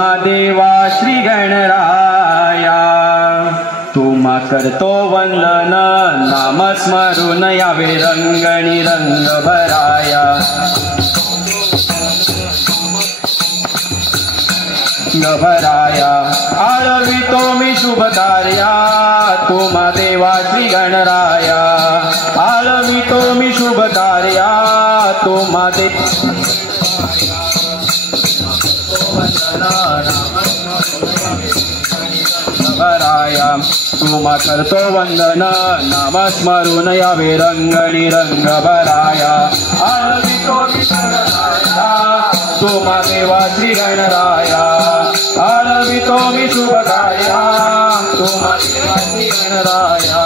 देवा श्री गणराया तुम्हा करतो वंदन, नामस्मरून यावे रंगणी रंग भराया। भराया आळवितो मी शुभ कार्या, तुम्हा देवा श्री गणराया आळवितो मी शुभ कार्या। तुम्हा दे भराया तुम्हा करतो वंदन, नामस्मरून यावे रंगणी रंग भराया। आळवितो मी गणराया तुम्हा देवा श्री गणराया आळवितो मी शुभ कार्या। तुम्हा देवा श्री गणराया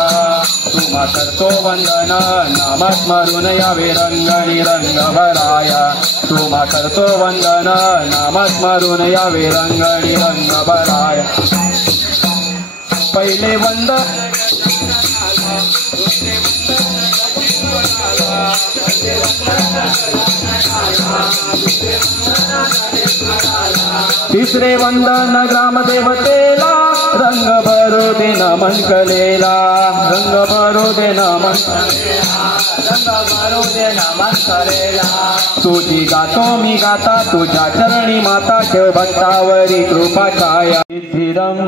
तुम्हा करतो वंदन, नामस्मरून यावे रंगणी रंग भराया। तुम्हा करतो वंदन, नामस्मरून यावे रंगणी रंग भराया। पहिले वंद तिसरे वंदन ग्रामदेवतेला, रंग भरो दे नमन कलेला। रंग भरो दे नमन कलेला। तुझी गातो मी गाता तुझ्या चरणी माता, ठेव भक्तावरी कृपा छाया। सिद्धिरम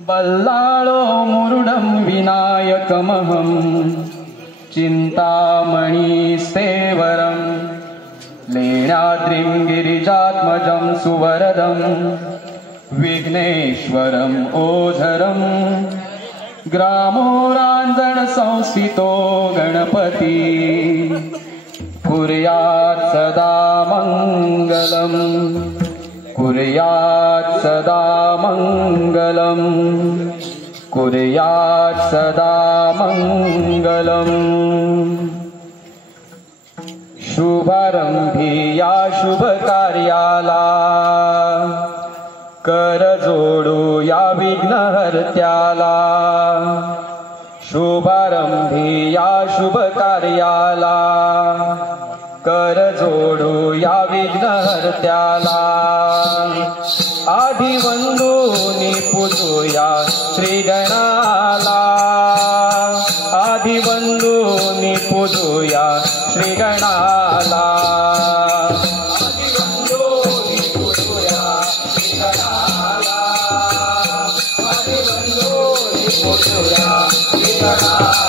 बल्लाळो मुरुडं विनायकमहं, चिंतामणि सेवरं लेण्याद्रिं गिरिजात्मजं सुवरदं, विघ्नेश्वरं ओझरं ग्रामोरांजन संस्थितो गणपती। कुर्यात् सदा मंगलम्, कुर्यात् सदा मंगलम्, कुर्यात् सदा मंगलम्। शुभारंभी या शुभ कार्याला, कर जोडू या विघ्नहर्त्याला। शुभारंभी या शुभ कार्याला, कर जोडू या विघ्नहर्त्याला। आधी वंदूनी पूजूया श्री गणाला, आधी वंदूनी पूजूया श्री गणाला। आधी वंदूनी पूजूया श्री गणाला, आधी वंदूनी पूजूया श्री गणाला।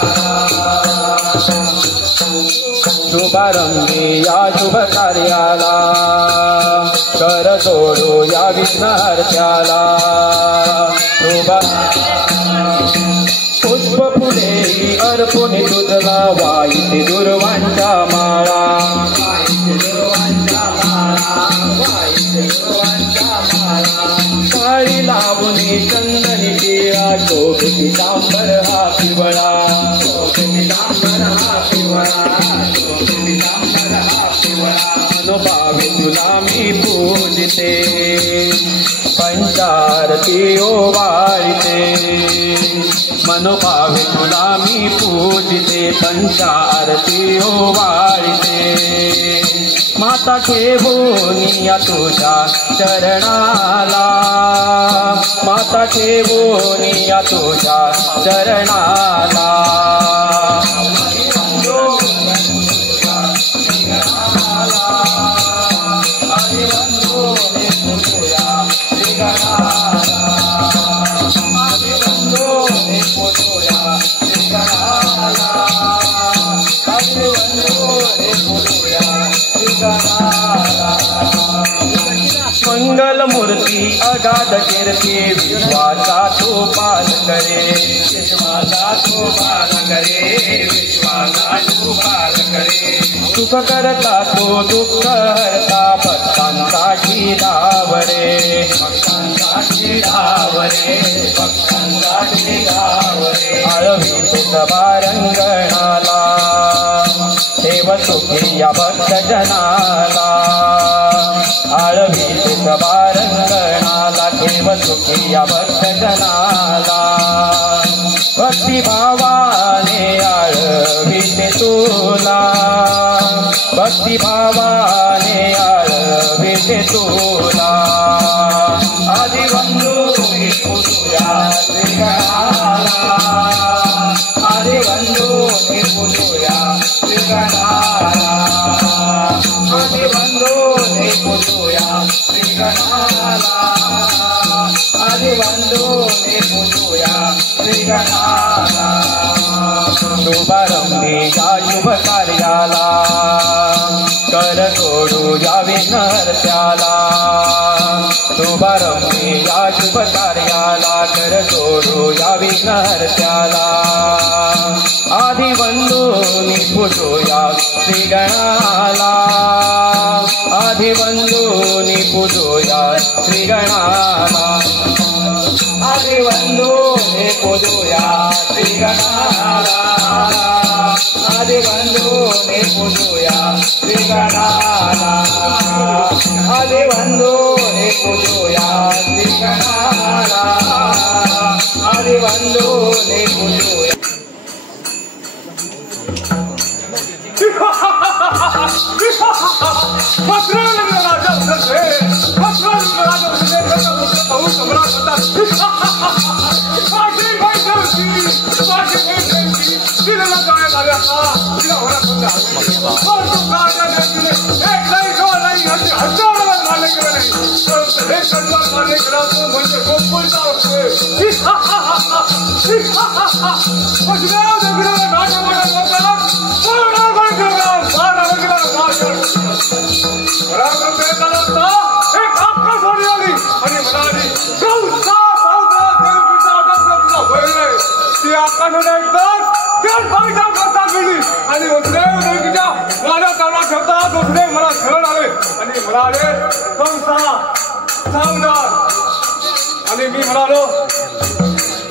शुभारंभी या शुभ कार्याला, कर जोडू या विघ्नहर्त्याला। पुष्प फुले अर्पुनी तुझला, वाईते दुर्वांच्या माळा। काळी लावणी चंदनी टिळा, शोभ पितांबर हा पिवळा। अनुभावे तुला मी पूजिते, पंचारती ओवाळते। मनोभावे तुला मी पूजिते, पंचारती ओवाळते। माता ठेवून या तुझ्या चरणाला, माता ठेवून या तुझ्या चरणाला। मंगल मूर्ती अगाध कीर्ती, विश्वाचा तो पाल करे। विश्वाचा तो पाल करे, विश्वाचा तो पाल करे। सुख करता तो दुःख हरता, भक्तांसाठी धावरे। भक्तांसाठी धावरे, भक्तांसाठी धावरे। आळवितो सभा रंगणाला, ठेव सुखी या भक्त जनाला। आळवितो सभा रंगणाला, ठेव सुखी या भक्त जनाला। भक्तिभावाने आळविते तुला, भक्तिभावाने आळविते तुला। बंधूने पूजूया श्रीगणाला शुभारंभी या शुभ कार्याला कर जोडू या विघ्नहर्त्याला शुभारंभी या शुभ कार्याला कर जोडू या विघ्नहर्त्याला आदि बंधूनी पूजूया श्रीगणाला आदि बंधूनी पूजूया श्रीगणाला आदि बंधूनी पूजूया श्रीगणाला आदि बंधूनी पूजूया श्रीगणाला आदि बंधूनी पूजूया श्रीगणाला आदि बंधूनी पूजूया आणि मी म्हणालो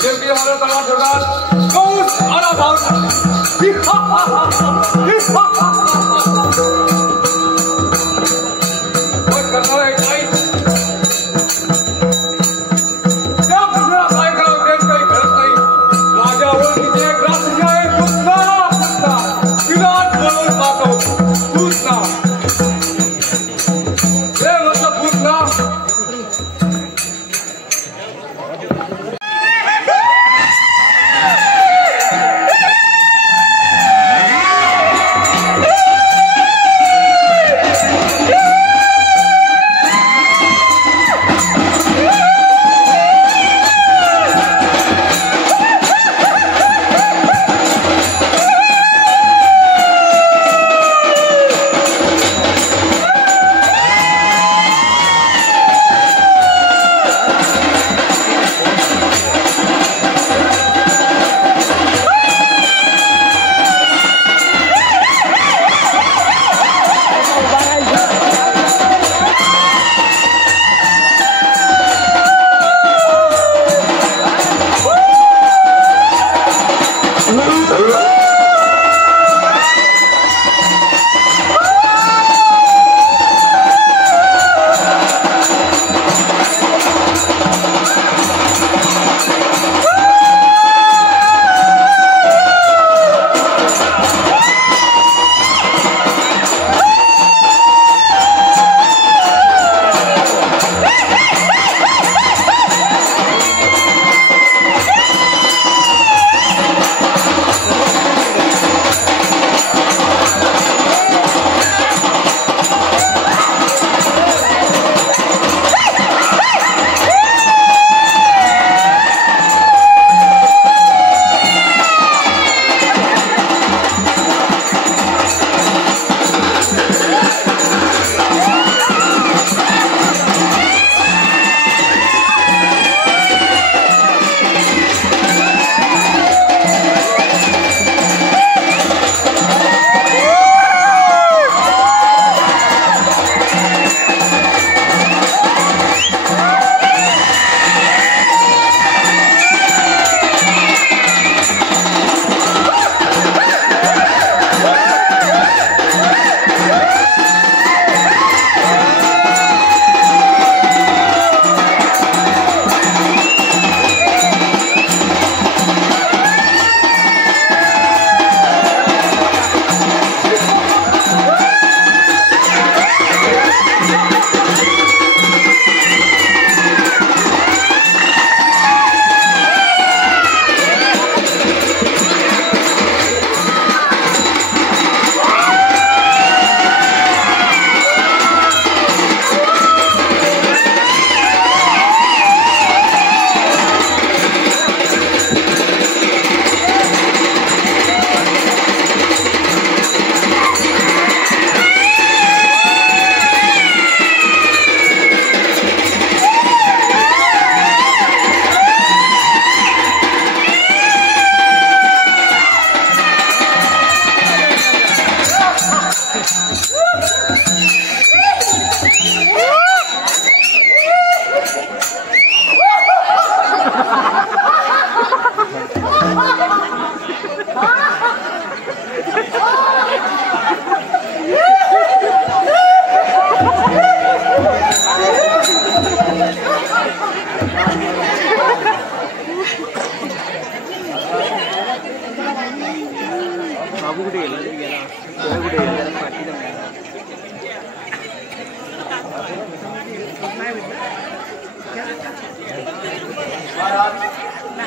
नेमकी मला तळा ठेवणार कौस आला धावता करणार आहे काही त्या पुढे काय करावं तेच काही घडत नाही राजा ओळखीचे एक राष्ट्रीय आहे पुसना विराट बनवून पाहतो पुसना हे म्हटलं पुसना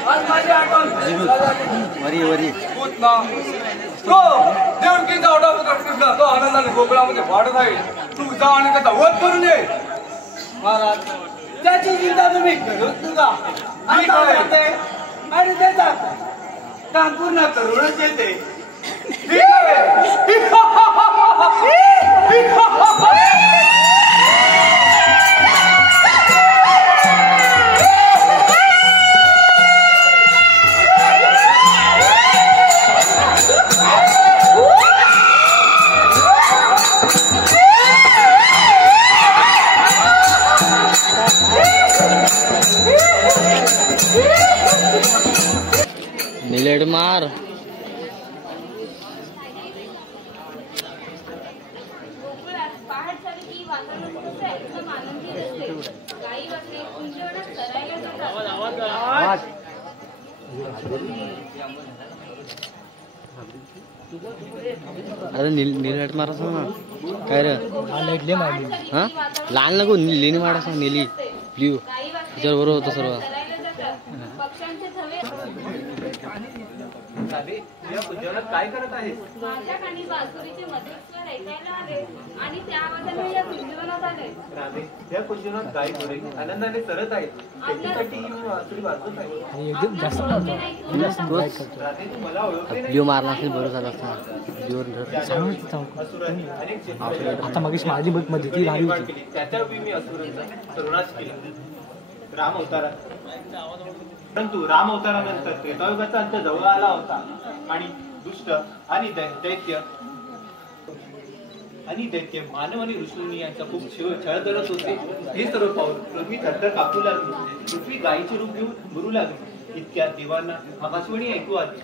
आज माझी आठवण वरी वरी पुतना तो देवकीचा ओढा पकडला तो आनंदाने गोकुळामध्ये वाढत आहे. तू जा आणि त्याचा वध करून ये. महाराज त्याची चिंता तुम्ही करूच नका. आता जाते आणि त्याचा काम पूर्ण करूनच येते. मिलेड मार अरे नीलहट मारा सांग ना काय रे हा लाल नको लिनी मारा सांग नीली ब्ल्यू त्याच्यावर बरोबर होतं सर्व. काय करत आहे? माझ्या कानी बासुरीचे मधुर स्वर ऐकायला आले आणि त्या आवाजाने या कुंजवनात आले. राधे या कुंजवनात गाय गुरे आनंदाने सरत आहेत. त्याच्यासाठी ही बासुरी वाजवत आहे. राधे तू मला ओळखले नाही. ब्ल्यू मारला असेल बरं झालं असता. आता मग माझी मध्ये ती राहिली होती. त्याच्या मी असुरांचा सर्वनाश केला. राम अवतारा परंतु राम अवतारानंतर त्रेतायुगाचा अंत जवळ आला होता आणि दुष्ट आणि दैत्य मानव आणि ऋषीमुनी यांचा खूप छळ करत होते. हे सर्व पाहून पृथ्वी थरथर कापू लागली. पृथ्वी गायीचे रूप घेऊन मरू लागली. इतक्यात देवांना आकाशवाणी ऐकू आली.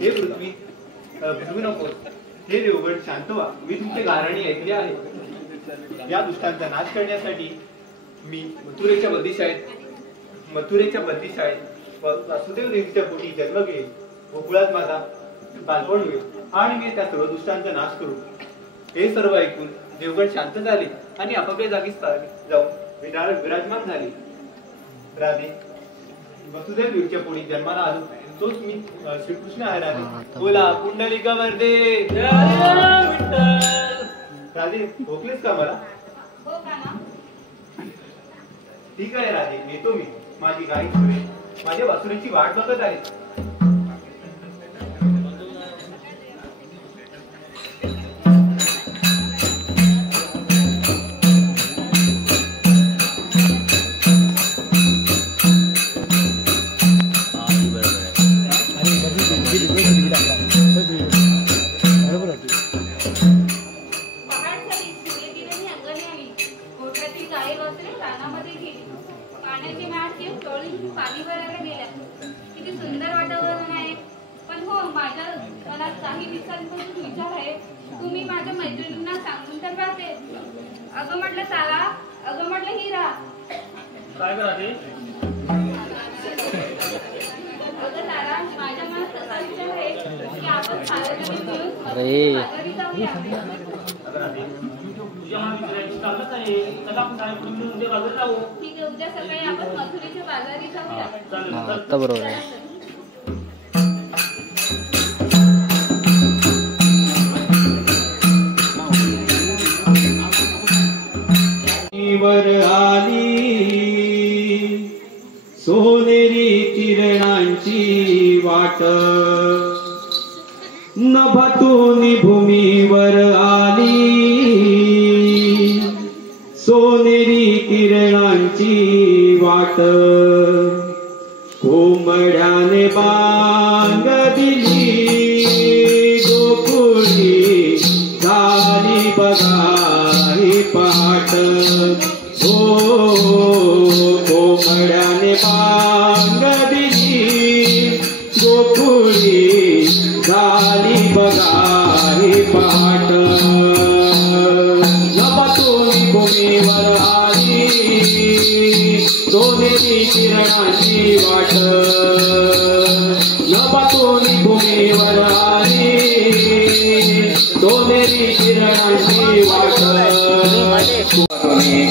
हे पृथ्वी नकोस. हे देवगड शांत व्हा. मी तुमचे गाराणी ऐकले आहे. या दुष्टांचा नाश करण्यासाठी मी मथुरेच्या बंदीशाळेत वासुदेव देवीच्या पोटी जन्म घेईल. गोकुळात माझा बालपण होईल आणि मी त्या सर्व दुष्टांचा नाश करू. हे सर्व ऐकून देवगड शांत झाले आणि आपापल्या जागी जाऊन विराजमान झाले. राधे वसुदेव देवीच्या पोटी जन्माला आलो तोच मी श्रीकृष्ण आहे. राधे बोला पुंडलिका वरदे. राधे भोकलीस का मला? ठीक आहे राधे येतो मी. माझी गाई माझ्या वासुरीची वाट बघत आहे. पाणी भरायला गेल्या. किती सुंदर वातावरण आहे. पण हो माझ्या मनात काही दिवसांपासून विचार आहे. तुम्ही माझ्या मैत्रिणींना सांगून तर राहते. अगं म्हटलं तारा, अगं म्हटलं हिरा. काय करते? अगं तारा माझ्या मनात असा विचार आहे की आपण सागरी मिळून सागरी जाऊया. ठीक आहे उद्या सकाळी आपण मथुरेच्या बाजारी जाऊया. आता बरोबर आहे. वर आली सोनेरी किरणांची वाट नभातून भूमीवर आली सोनेरी किरणांची वाट कोंबड्याने बांग दिली गोकुळी झाली बघा पहाट हो कोंबड्याने बांग दिली गोकुळी झाली बघा पहाट नभातून भूमीवर आली सोनेरी किरणाची वाट नभातून भूमीवर आली सोनेरी किरणाची वाट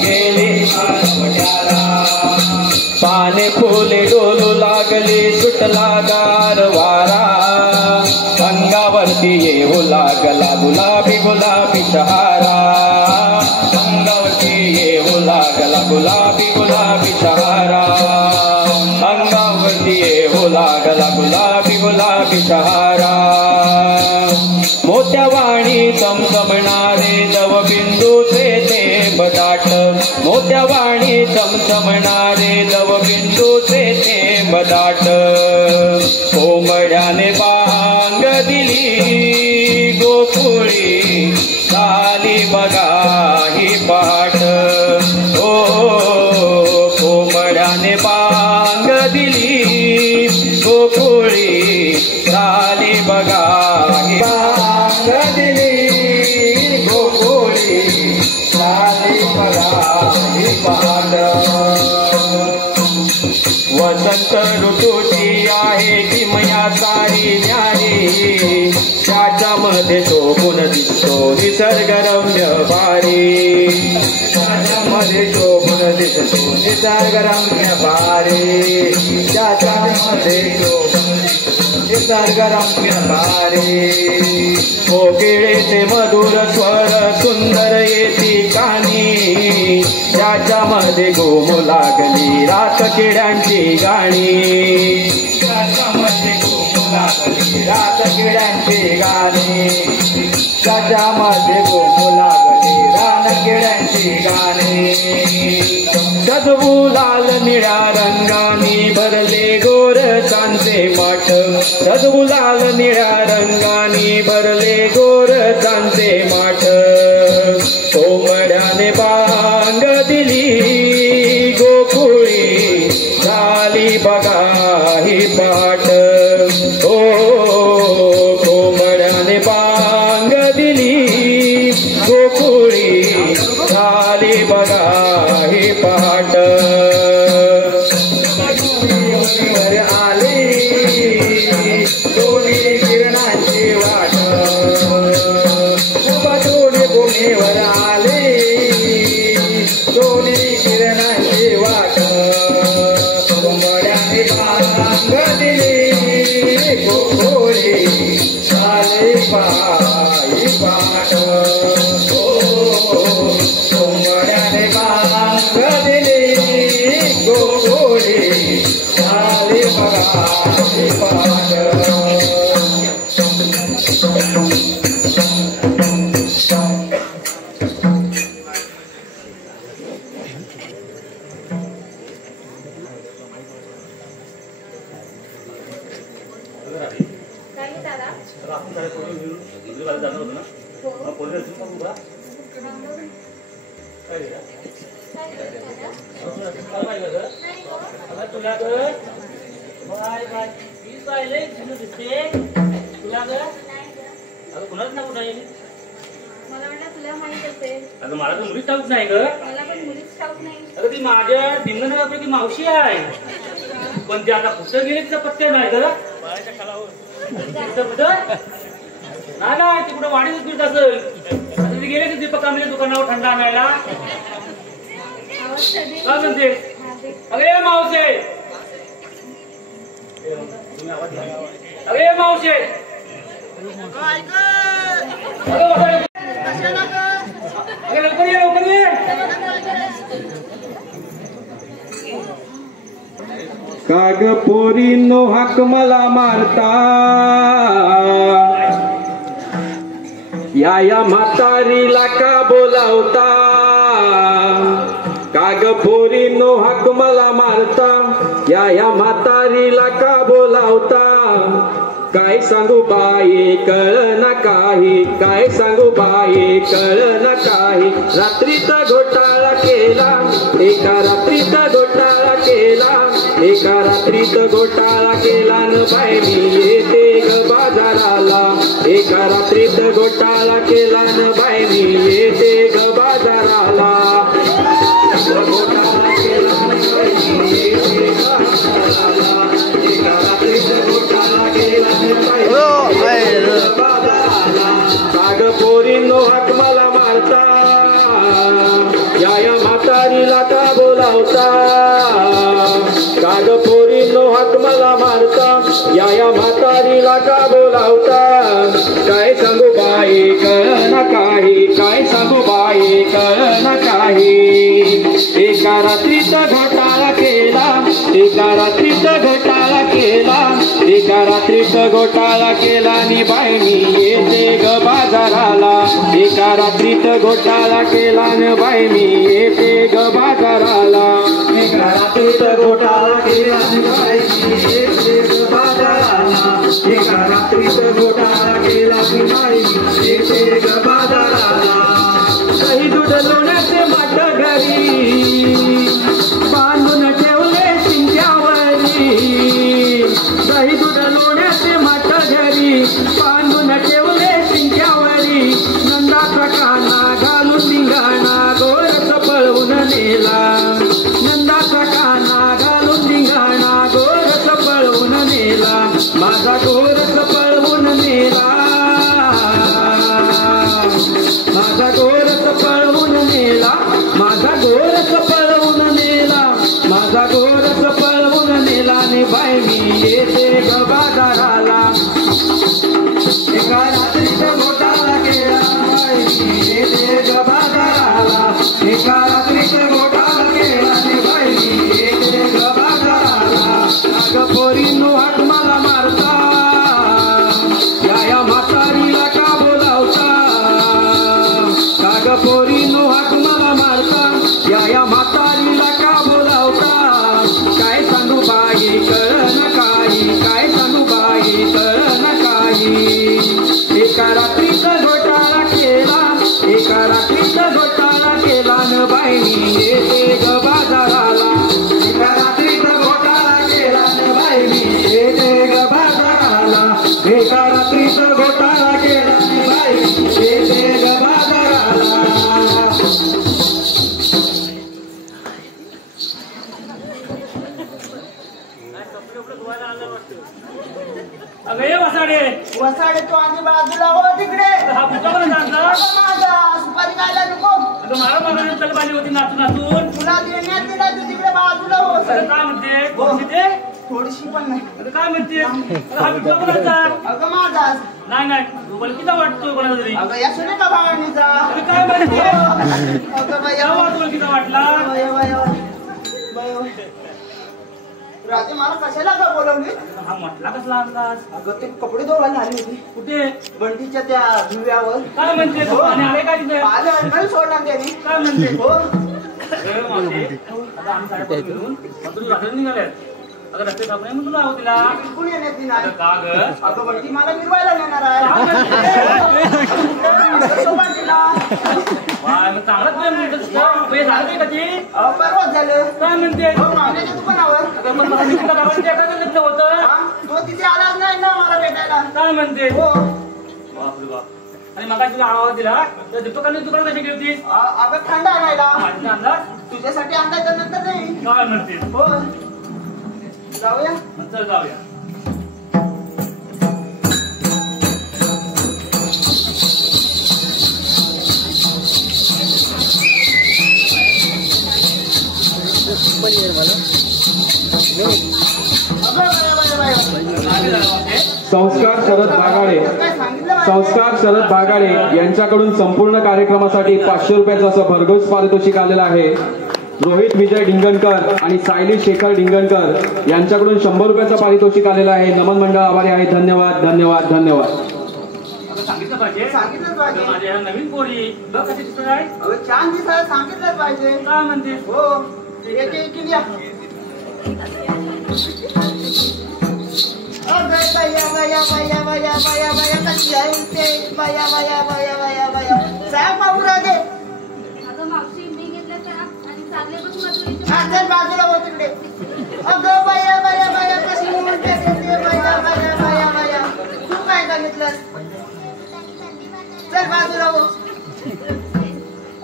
गेले पाने फुले डोलू लागले सुटला गुलाबी शहारा अंगावरती येऊ लागला गुलाबी गुलाबी शहारा मोत्यावाणी चमचमणारे दवबिंदूचे थेंब दाट मोत्यावाणी चमचमणारे दवबिंदूचे थेंब दाट कोंबड्याने बांग दिली गोकुळी झाली बघा ही पहाट ओ कोंबड्याने बांग दिली गोकुळी झाली बघा ही बांग दिली गोकुळी झाली बघा ही पहाट वसंत ऋतूची आहे किमया सारी न्यारी त्याच्यामध्ये शोभून दिसतो निसर्गरम्य भारी त्याच्यामध्ये शोभून दिसतो निसर्गरम्य भारी त्याच्यामध्ये शोभून निसर्गरम्य भारी कोकिळेचे मधुर स्वर सुंदर येती कानी त्याच्यामध्ये घुमू लागली रात किड्यांची गाणी त्याच्यामध्ये घुमू लागली रात किड्यांची गाणी त्याच्यामध्ये घुमू लागली रात किड्यांची गाणी सजवू लाल निळ्या रंगानी भरले गोर चांचे माठ सजवू लाल निळ्या रंगानी भरले गोर चांचे माठ कोंबड्याने बांग दिली गोकुळी झाली बघा ही पाठ ओ कोंबड्याने बांग दिली गोकुळी झाली बघा ही पाठ आली दोन्ही किरणांची वाट दोन्ही भूमीवर आली दोन्ही किरणांची वाट कोंबड्याने बांग दिली गोकुळी झाली बाई पाठ कोंबड्याने बांग दिली गोकुळी झाली बाई पाठ मला वाटलं तुला माहित असेल. अगं मला तर मुलीच ठाऊक नाही ग. मला पण मुलीच ठाऊक नाही. अगं ती माझ्या धिंगणगावपैकी मावशी आहे पण ती आता कुठं गेली तिचा पत्ते नाही ग. कुठं नाही ती कुठं वाढीतच फिरत असेल. आता ती गेली दीपक आंबेच्या दुकानावर थंड आणायला. काय म्हणते अगे मावशे अगे मावशे लवकर ये लवकर ये. काग पोरीनो हाक मला मारता या म्हातारीला का बोलावता. काग पोरीनो हाक मला मारता या म्हातारीला का बोलावता. काय सांगू बाई कळना काही काय सांगू बाई कळना काही. रात्रीत घोटाळा केला एका रात्रीत घोटाळा केला एका रात्रीत घोटाळा केला न बाई मी येते ग बाजाराला. एका रात्रीत घोटाळा केला न बाई मी येते ग बाजाराला. घोटाळा केला न बाई मी येते ग बाजाराला. एका रात्रीत घोटाळा केला काग पोरीनो हाक मला मारता या म्हातारीला का बोलावता. काग पोरीनो हाक मला मारता या म्हातारीला का बोलावता. काय सांगू बाई कळना काही काय सांगू बाई कळना काही. एका रात्रीत घोटाळा घोटाळा केला, एका रात्रीत घोटाळा केला नि बाई मी येते ग बाजाराला, एका रात्रीत घोटाळा केला न बाई मी येते ग बाजाराला, एका रात्रीत घोटाळा केला नि बाई मी येते ग बाजाराला, एका रात्रीत घोटाळा केला नि बाई मी येते ग बाजाराला. दही दूध लोण्याचे माठ घरी बांधून ठेवले शिंक्यावरी, दही दूध लोण्याचे माठ घरी बांधून ठेवले शिंक्यावरी, नंदाचा काना घालून धिंगाणा गोरस पळवून नेला, नंदाचा काना घालून धिंगाणा गोरस पळवून नेला, माझा गोरस पळवून नेला, माझा गोरस पळवून नेला, माझा गोरस पळवून नेला, माझा गोरस पळवून नेला नि बाई मी येते ग बाजाराला, एका रात्रीत घोटाळा केला बाई मी येते ग बाजाराला, एका रात्रीत घोटाळा केला नि बाई मी येते ग बाजाराला. अगं पोरींनो हाक मला मारता, या म्हातारीला का बोलावता, अगं पोरींनो हाक मला मारता, या म्हातारीला का बोलावता, काय सांगू बाई कळन काही, काय सांगू बाई कळन काही, एका रात्रीत घोटाळा केला, एका रात्रीत घोटाळा केला न बाई मी येते ग बाजाराला, एका रात्रीत घोटाळा केला नि बाई मी येते ग बाजाराला, एका रात्रीत घोटाळा केला नि बाई मी येते ग बाजाराला. अगं ये वसाडे वसाडे तो आणि बाजूला हो तिकडे. हा कुठं पण अगं माझा सुपारी खायला नको. अगं मला मागून चल पाहिजे होती नाचून तुला देण्यात दिला तू तिकडे बाजूला हो. अगं काय म्हणते थोडीशी ते थोडीशी पण नाही. अगं काय म्हणते हा कुठं कोणाचा अगं माझा. नाही तू ओळखीचा वाटतो कोणाचा तरी. अगं या सुने का भावानीचा. अगं काय म्हणते अगं बाई या वाट ओळखीचा वाटला. बाई बाई राजे मला कशाला का बोलवली. हा म्हटला कसला अंदाज. अगं ते कपडे धुवायला आली होती कुठे बंटीच्या त्या धुव्यावर. काय म्हणते तू आणि आले काय तिथे आलं नाही सोडला त्यांनी. काय म्हणते हो अगं मावशी, आता आम्ही साडेपाच मिळून मथुरी घाटाला निघालेत. अगं रस्ते सापडे म्हणून तुला आहो तिला. बिलकुल येण्यात अगं नाही. का गं अगं बंटी मला मिरवायला नेणार आहे. मग चांगलाच प्रेम म्हणतो तुझे झालं का ती. परवाच झालं. काय म्हणते हो मागण्याच्या दुकानावर. अगं मग मला तिकडं गावाला त्या काय घेतलं होतं. हा? तो तिथे आलाच नाही ना मला भेटायला. काय म्हणते हो बापरे बाप. आणि मग तुला आवाज दिला तर दीपकाने दुकान कशी गेली होती. अगं थंड आणायला. माझी अंदाज तुझ्यासाठी आणलाय नंतर नाही. काय म्हणते हो जाऊया. मग चल जाऊया. संस्कार शरद बागाडे, काय सांगितलं मला? संस्कार शरद बागाडे यांच्याकडून संपूर्ण कार्यक्रमासाठी 500 रुपयाचं असं भरघोस पारितोषिक आलेलं आहे. रोहित विजय डिंगणकर आणि सायली शेखर डिंगणकर यांच्याकडून 100 रुपयाचं पारितोषिक आलेलं आहे. नमन मंडळ आभारी आहे. धन्यवाद धन्यवाद धन्यवाद. अगं सांगितलं पाहिजे. सांगितलंच पाहिजे. अगं माझ्या नवीन पोरी बघ कशी दिसत आहे. अगं छान दिसायला सांगितलंच पाहिजे. काय म्हणते हो एक एक या. अगं बया बया बया बया बया बया कशी आहे ते. बया बया बया बया बया साहेब पाहुरा दे. अगं मावशी मी घेतलं चहा आणि चालले बघ मथुरीच्या हा चल बाजूला हो तिकडे. अगं बया बया बया कशी म्हणते ते. बया बया बया बया तू काय सांगितलंस. चल बाजूला हो.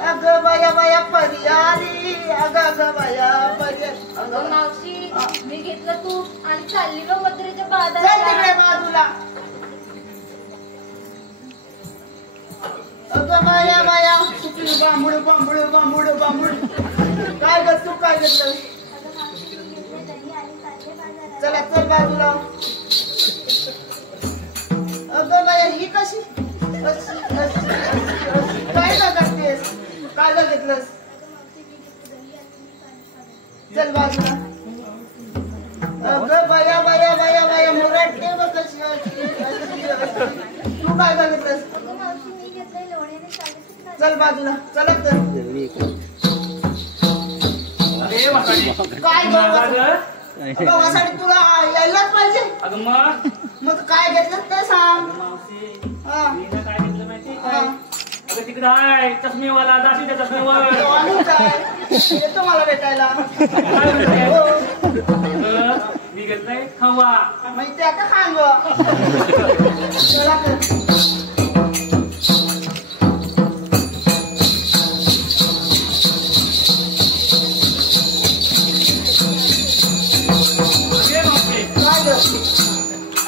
अगं बया बया परी आली. अगं बया परी. अगं मावशी मी घेतलं तूप आणि चालली बघ मथुरीच्या चल तिकडे बाजाराला. बाजूला. अगं बाया बाया सुकली बांबूड बांबूड बांबूड बांबूड. काय ग तू काय घेतलं. चला चल बाजूला. अगं बाया ही कशी काय का करतेस. काय का घेतलंस. चल बाजूला. अगं काय सांगितलंस? चल बाजूला चला तर. अरे वासाडी. काय गं वासाडी तुला यायलाच पाहिजे. अगं मग काय घेतलं ते सांग. हा. मी काय घेतलं माहिती काय? अगं तिकडं आहे चष्मेवाला दाशी त्या चष्मेवर येतो मला भेटायला. मी घेतलंय खवा. माहिती आहे का खांब. चला तर.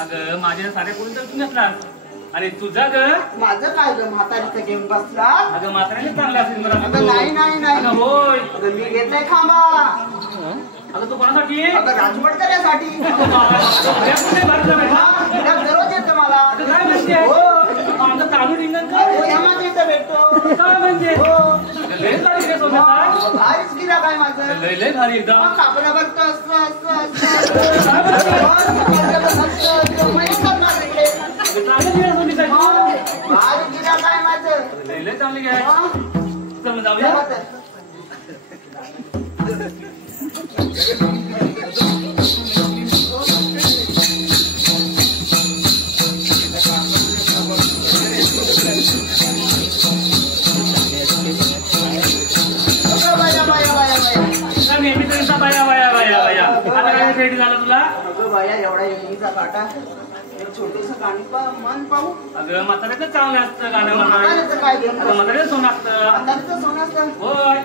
अगं माझे सारे कोणी तर तुम्ही असणार. अरे तुझा ग माझं काय ग म्हातारीचं गेम बसला. अगं म्हाताऱ्याने चांगलं असेल मला. अगं नाही नाही नाही. अगं होय. अगं मी घेतलाय खांबा. अगं तू कोणासाठी? अगं राजवटकर यासाठी. दररोज येतं मला. काय म्हणते? आमचं चालू रिंगण माझ्या इथं भेटतो. काय म्हणजे? लय भारी रे सोन्याचा. भारीच गिरा काय माझं. लय भारी एकदम. कापडा बघतो असं भारी गिरा काय माझं. लय चांगली घ्या. चल जाऊया. रेडी झाला तुला. अगं बाया एवढा येणीचा काटा. एक छोटस गाणी मन पाहू. अगं म्हाताऱ्याचं चांगलं असतं गाणं. म्हाताऱ्याचं काय घेऊन. म्हाताऱ्याचं सोनं असतं. म्हाताऱ्याचं सोनं असतं. होय.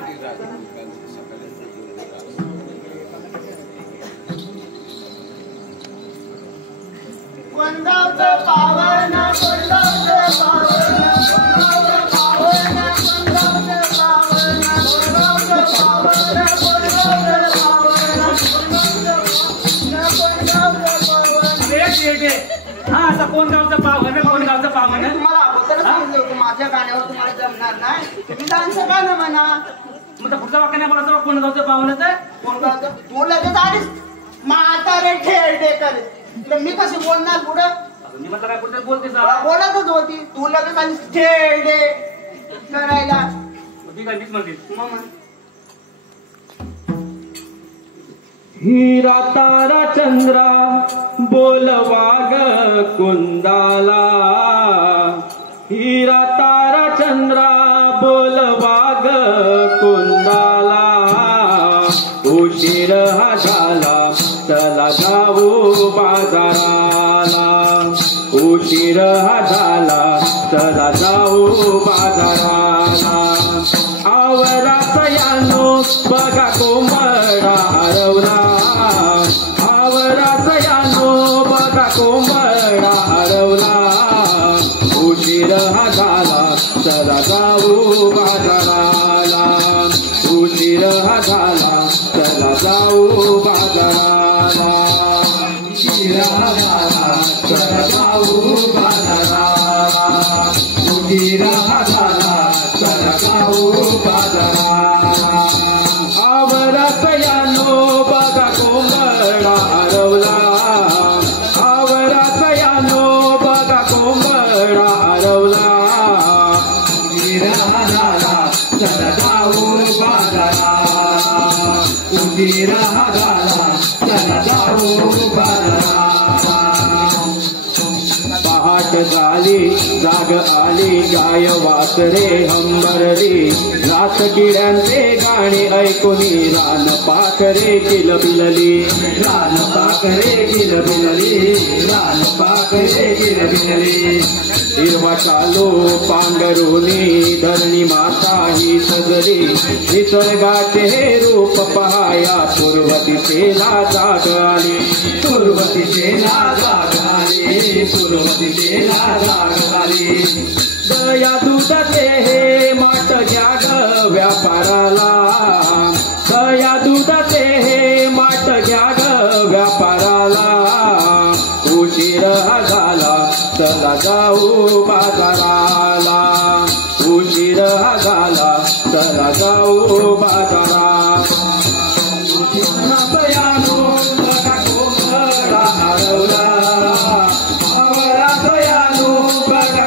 कोणगावचं पावन कोणगावचं पावन कोणगावचं पावन कोणगावचं पावन कोणगावचं पावन कोणगावचं पावन. हा असं कोण गावचं पावन कोण गावचं पावन. तुम्हाला अगोदर सांगितलं होतं माझ्या गाण्यावर तुम्हाला जमणार नाही. तुम्ही डान्सचं गाणं म्हणा. मग पुढचा वाक्य नाही बोलायचं. कोण गावचं पावनच आहे. कोण गावचं. तू लगेच आलीस म्हातारे खेळडे कर. तर मी कशी बोलणार पुढं. मी म्हातारा कुठे बोलते बोलतच होती. तू लगेच आलीस खेळडे करायला. ती काय तीच म्हणते. मग हिरा तारा चंद्रा बोलवा ग कुंदाला. हिरा तारा चंद्रा बोलवा ग कुंदाला. उशीर हा झाला चला जाऊ बाजाराला. उशीर हा झाला चला जाऊ बाजाराला. आवरा सयानो बघा कोंबडा हरवला. आवरा सयानो बघा कोंबडा हरवला. उशीर हा झाला चला जाऊ बाजाराला. उशीर हा झाला चला जाऊ बाजाराला. उशीर हा झाला चला जाऊ बाजाराला. उशीर हा झाला चला जाऊ बाजाराला. आवरा सयानो बघा कोंबडा हरवला. आवरा सयानो बघा कोंबडा हरवला. उशीर हा झाला चला जाऊ बाजाराला. उशीर हा झाला चला जाऊ बाजाराला. पहाट झाली जाग आली गाय वासरे हंबरली. रात किड्यांचे गाणे ऐकूनी रान पाखरे किलबिलली. रान पाखरे किलबिलली. रान पाखरे किलबिलली. हिरवा चालू पांघरुनी धरणी माता ही सजली. निसर्गाचे हे रूप पहाया पूर्वदिशेला जाग आली. पूर्वदिशेला जाग आली. पूर्वदिशेला जाग आली. दया दुधाचे हे माठ घ्या ग व्यापाराला. दया दुधाचे हे माठ घ्या ग व्यापाराला. उशीर हा झाला चला जाऊ बाजाराला. उशीर हा झाला चला जाऊ बाजाराला. दयानो बघा कोंबडा हरवला. आवरा दयानो बघा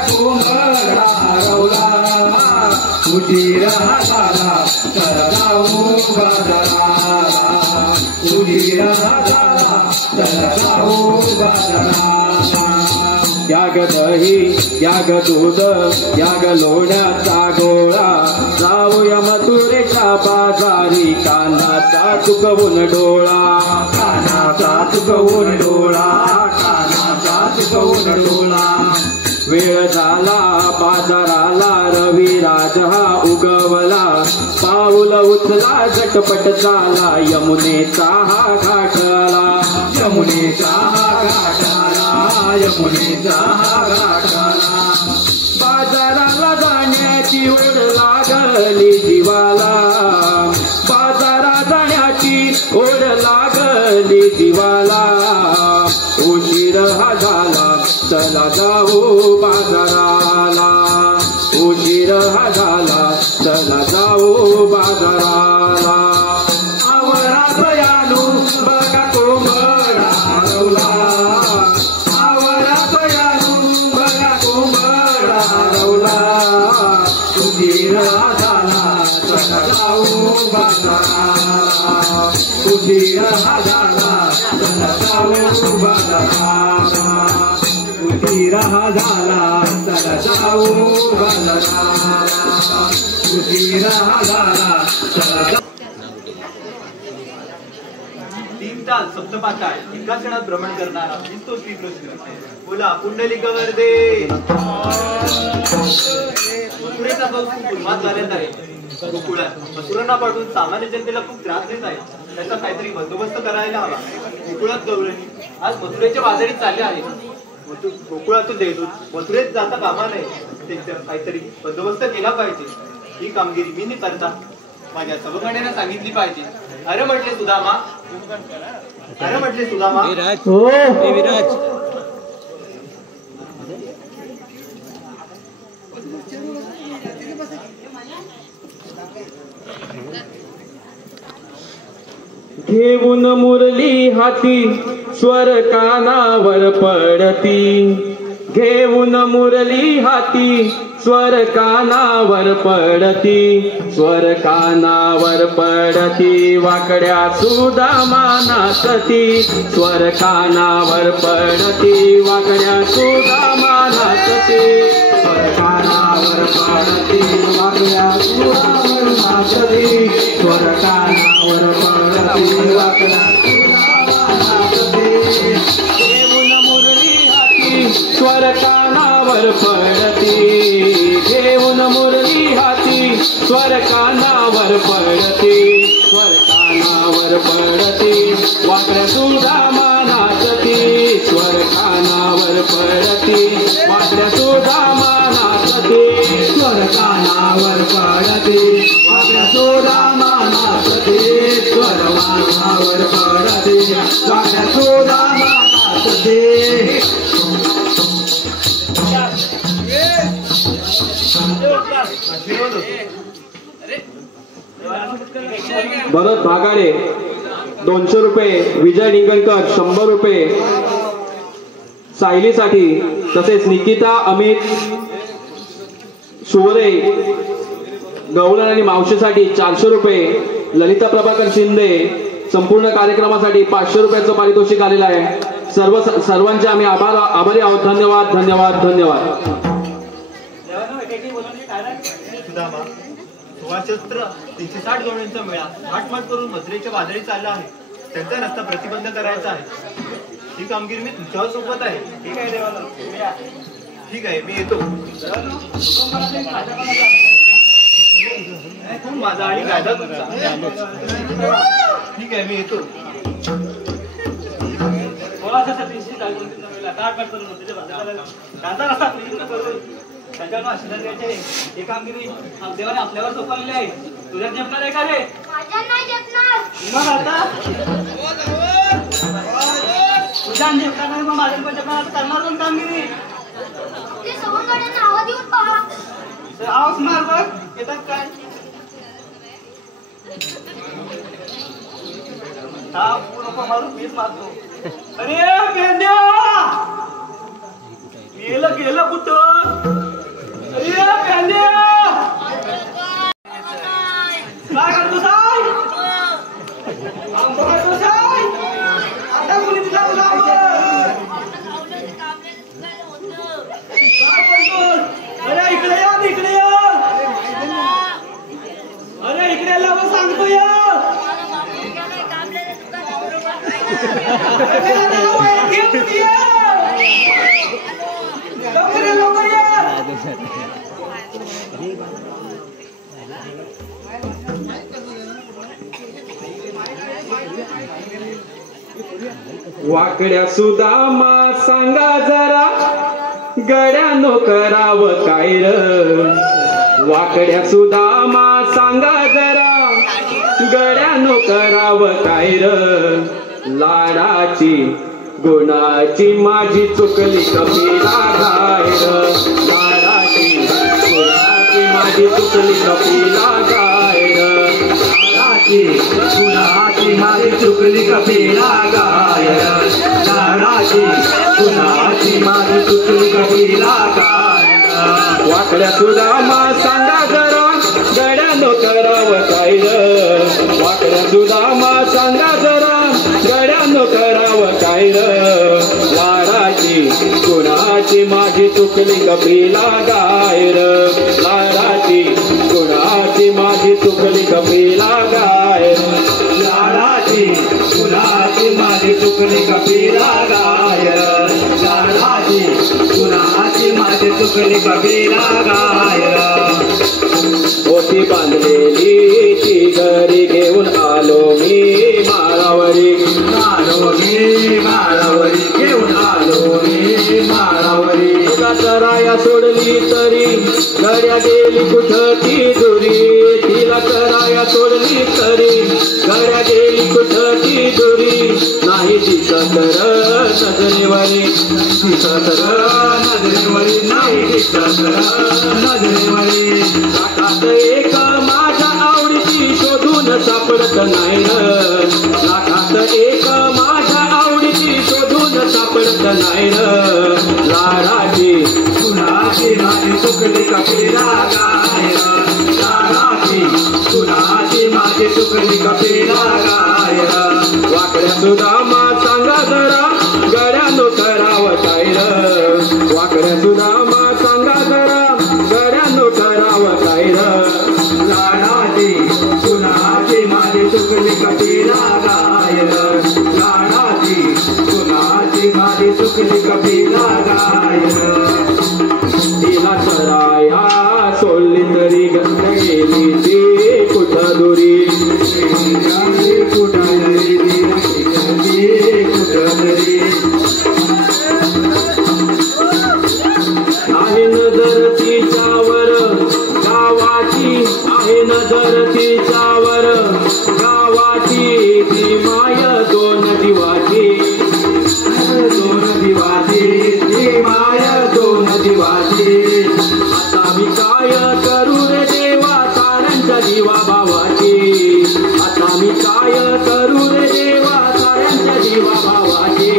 उशीर हा झाला चला जाऊ बाजाराला याग दही याग दूध याग लोण्याचा गोळा जाऊया मथुरेच्या बाजारी कानाचा चुकवून डोळा कानाचा चुकवून डोळा कानाचा चुकवून डोळा वेळ झाला बाजाराला रविराज हा उगवला पाऊल उचला झटपट झाला यमुनेचा हा घाटला यमुनेचा हा घाटाला यमुनेचा हा घाटाला बाजाराला जाण्याची ओढ लागली जीवाला बाजारात जाण्याची ओढ लागली जीवाला उशीर हा झाला चला जाऊ बाजाराला उशीर हा झाला चला जाऊ बाजाराला आवरात यानू बघा कोंबडा हरवला आवरात यानू बघा कोंबडा हरवला उशीर झाला चला जाऊ बाजाराला उशीर झाला चला जाऊ बाजाराला उशीर झाला चला जाऊ बाजाराला उशीर झाला चला तीन तास सप्तपाताळ एका क्षणात भ्रमण करणारा तो श्रीकृष्ण बोला पुंडलिक वर्दे मथुरेचा पाऊस खूप उन्माद झालेला आहे गोकुळात मथुरांना पाठवून सामान्य जनतेला खूप त्रास देत आहे त्याचा काहीतरी बंदोबस्त करायला हवा गोकुळात गौरणी आज मथुरेच्या बाजारी चालले आहे गोकुळातून देतो मथुरेत जाता कामा नये त्यांचा काहीतरी बंदोबस्त केला पाहिजे ही कामगिरी मी नाही करता माझ्या सवकण्यानं सांगितली पाहिजे अरे म्हटले सुदामा विराज घेऊन मुरली हाती स्वर कानावर पडती घेऊन मुरली हाती स्वर कानावर पडती स्वर कानावर पडती वाकड्या सुदामा नाचती स्वर कानावर पडती वाकड्या सुदामा नाचती स्वर कानावर पडती वाकड्या सुरावर नाचती स्वर कानावर पडती वाकड्या सुरावर नाचती घेऊन मुरली हाती स्वर कानावर पडती घेऊन मुरली हाती स्वर कानावर पडती स्वर कानावर पडती वाकड्या सुदामा नाचती स्वर कानावर पडती वाकड्या सुदामा नाचती स्वर कानावर पडती वाकड्या सुदामा नाचती स्वर कानावर पडती वाकड्या सुदामा नाचती भरत भागाडे 200 रुपये विजय निंगणकर 100 रुपये सायलीसाठी तसेच निकिता अमित सुवरे गवळण आणि मावशीसाठी 400 रुपये ललिता प्रभाकर शिंदे संपूर्ण कार्यक्रमासाठी 500 रुपयाचं पारितोषिक आलेलं आहे सर्वांचे आम्ही आभारी आहोत धन्यवाद धन्यवाद धन्यवाद सुदामा सुवाशस्त्र 360 गवळ्यांचा मेळा थाटमाट करून मथुरेच्या बाजारी चालला आहे त्यांचा रस्ता प्रतिबंध करायचा आहे ही कामगिरी मी तुमच्यावर सोबत आहे ठीक आहे देवाला ठीक आहे मी येतो माझा आणि कायदा तुमचा ठीक आहे मी येतो त्याच्यावर आशीर्वाद द्यायचे हे कामगिरी देवाने आपल्यावर सोपवलेली आहे तुझ्या झेपणार आहे का रे मग आता तुझ्या झेपणार नाही मग माझ्या पण झेपणार आता करणार कोण कामगिरी आवाज मार बघ येतात काय मारून मीच मारतो अरे पेंड्या गेलं कुठं अरे पेंड्या काय करतो साय आंबा करतो साय वाकड्या सुदामा सांगा जरा गड्यानो करावं काय र वाकड्या सुदामा सांगा जरा गड्यानो करावं काय र लाडाची गुणाची माझी चुकली कपिला गाय र लाडाची गुणाची माझी चुकली कपिला गाय र गुणाची माझी चुकली कपिला गाय लाडाची गुणाची माझी चुकली कपिला गाय वाकड्या सुदामा सांगा जरा गड्यानो करावं काय र वाकड्या सुदामा सांगा जरा गड्यानो करावं काय र लाडाची गुणाची माझी चुकली कपिला गाय र लाडाची गुणाची माझी चुकली कपिला गाय लाडाची गुणाची माझी चुकली कपिला गाय लाडाची गुणाची माझी चुकली कपिला गाय होती बांधलेली ती घरी घेऊन आलो मी माळावरी माळावरी घेऊन आलो मी माळावरी तुला कराया सोडली तरी गड्या गेली कुठं ती दुरी तिला कराया सोडली तरी गड्या गेली कुठं ती दुरी नाही दिसत र नजरेवरी दिसत र नजरेवरी नाही दिसत नजरेवरी लाखात एक माझ्या आवडीची शोधून सापडत नाही र लाखात एक माझ्या आवडीची शोधून सापडत नाही र लाडाची गुणाची माझी चुकली कपिला गाय लाडाची गुणाची माझी चुकली कपिला गाय वाकड्या सुदामा सांगा जरा गड्यानो करावं काय र वाकड्या सुदामा सांगा जरा गड्यानो करावं काय र लाडाची गुणाची माझी चुकली कपिला गाय लाडाची गुणाची माझी चुकली कपिला गाय तिला चराया सोडली तरी गंध गेली ती कुठं दुरी आहे नजर तिच्यावर गावाची आहे नजर तिच्यावर गावाची ती माय दोन दिवाची ती माय दोन दिवाची आता मी काय करू रे देवा साऱ्यांच्या जीवा भावाची आता मी काय करू रे देवा साऱ्यांच्या जीवा भावाची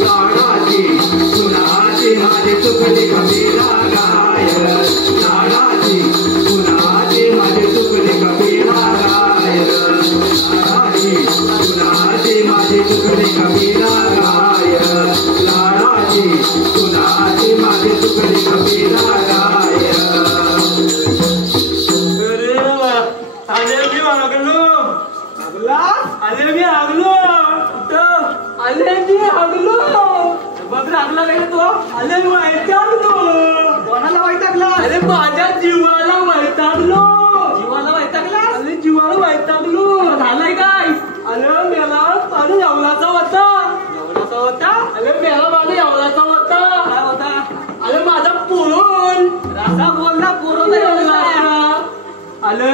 लाडाची गुणाची माझी चुकली कपिला गाय लाडाची गुणाची माझी चुकली कपिला गाय लाडाची गुणाची माझी चुकली कपिला गाय लाडाची गुणाची माझी चुकली कपिला गाय बघ लागला काय तो आले वैतागलो कोणाला वैतागला अरे माझ्या जीवाला वैतागलो जीवाला वैतागला अरे जीवाला वैतागलो झालंय काय अरे मेला माझा एवढाचा होता अरे मेला माझा एवढाचा होता काय होता अरे माझा पुरून रसा बोलला पुरून अरे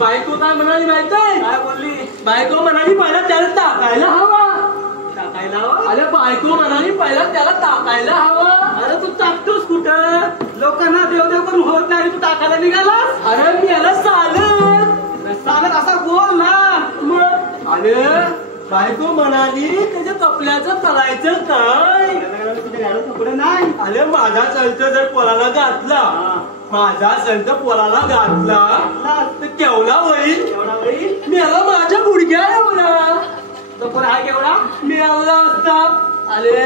बायको काय म्हणाली माहितीये काय बोलली बायको म्हणाली पहिला त्याला टाकायला हवा अरे बायको म्हणाली पहिला त्याला टाकायला हवं अरे तू टाकतोस कुठं लोकांना देवदेव करून होत नाही तू टाकायला निघालास अरे मी याला चालत असा बोल ना मग अरे बायको म्हणाली त्याच्या कपड्याचं करायचं काय कपडे नाही अरे माझा संत जर पोराला घातला माझा संत पोराला घातला तर केवढा होईल मी याला माझ्या गुडघ्या एवढा तो पण हा केवढा मिळाला असता अरे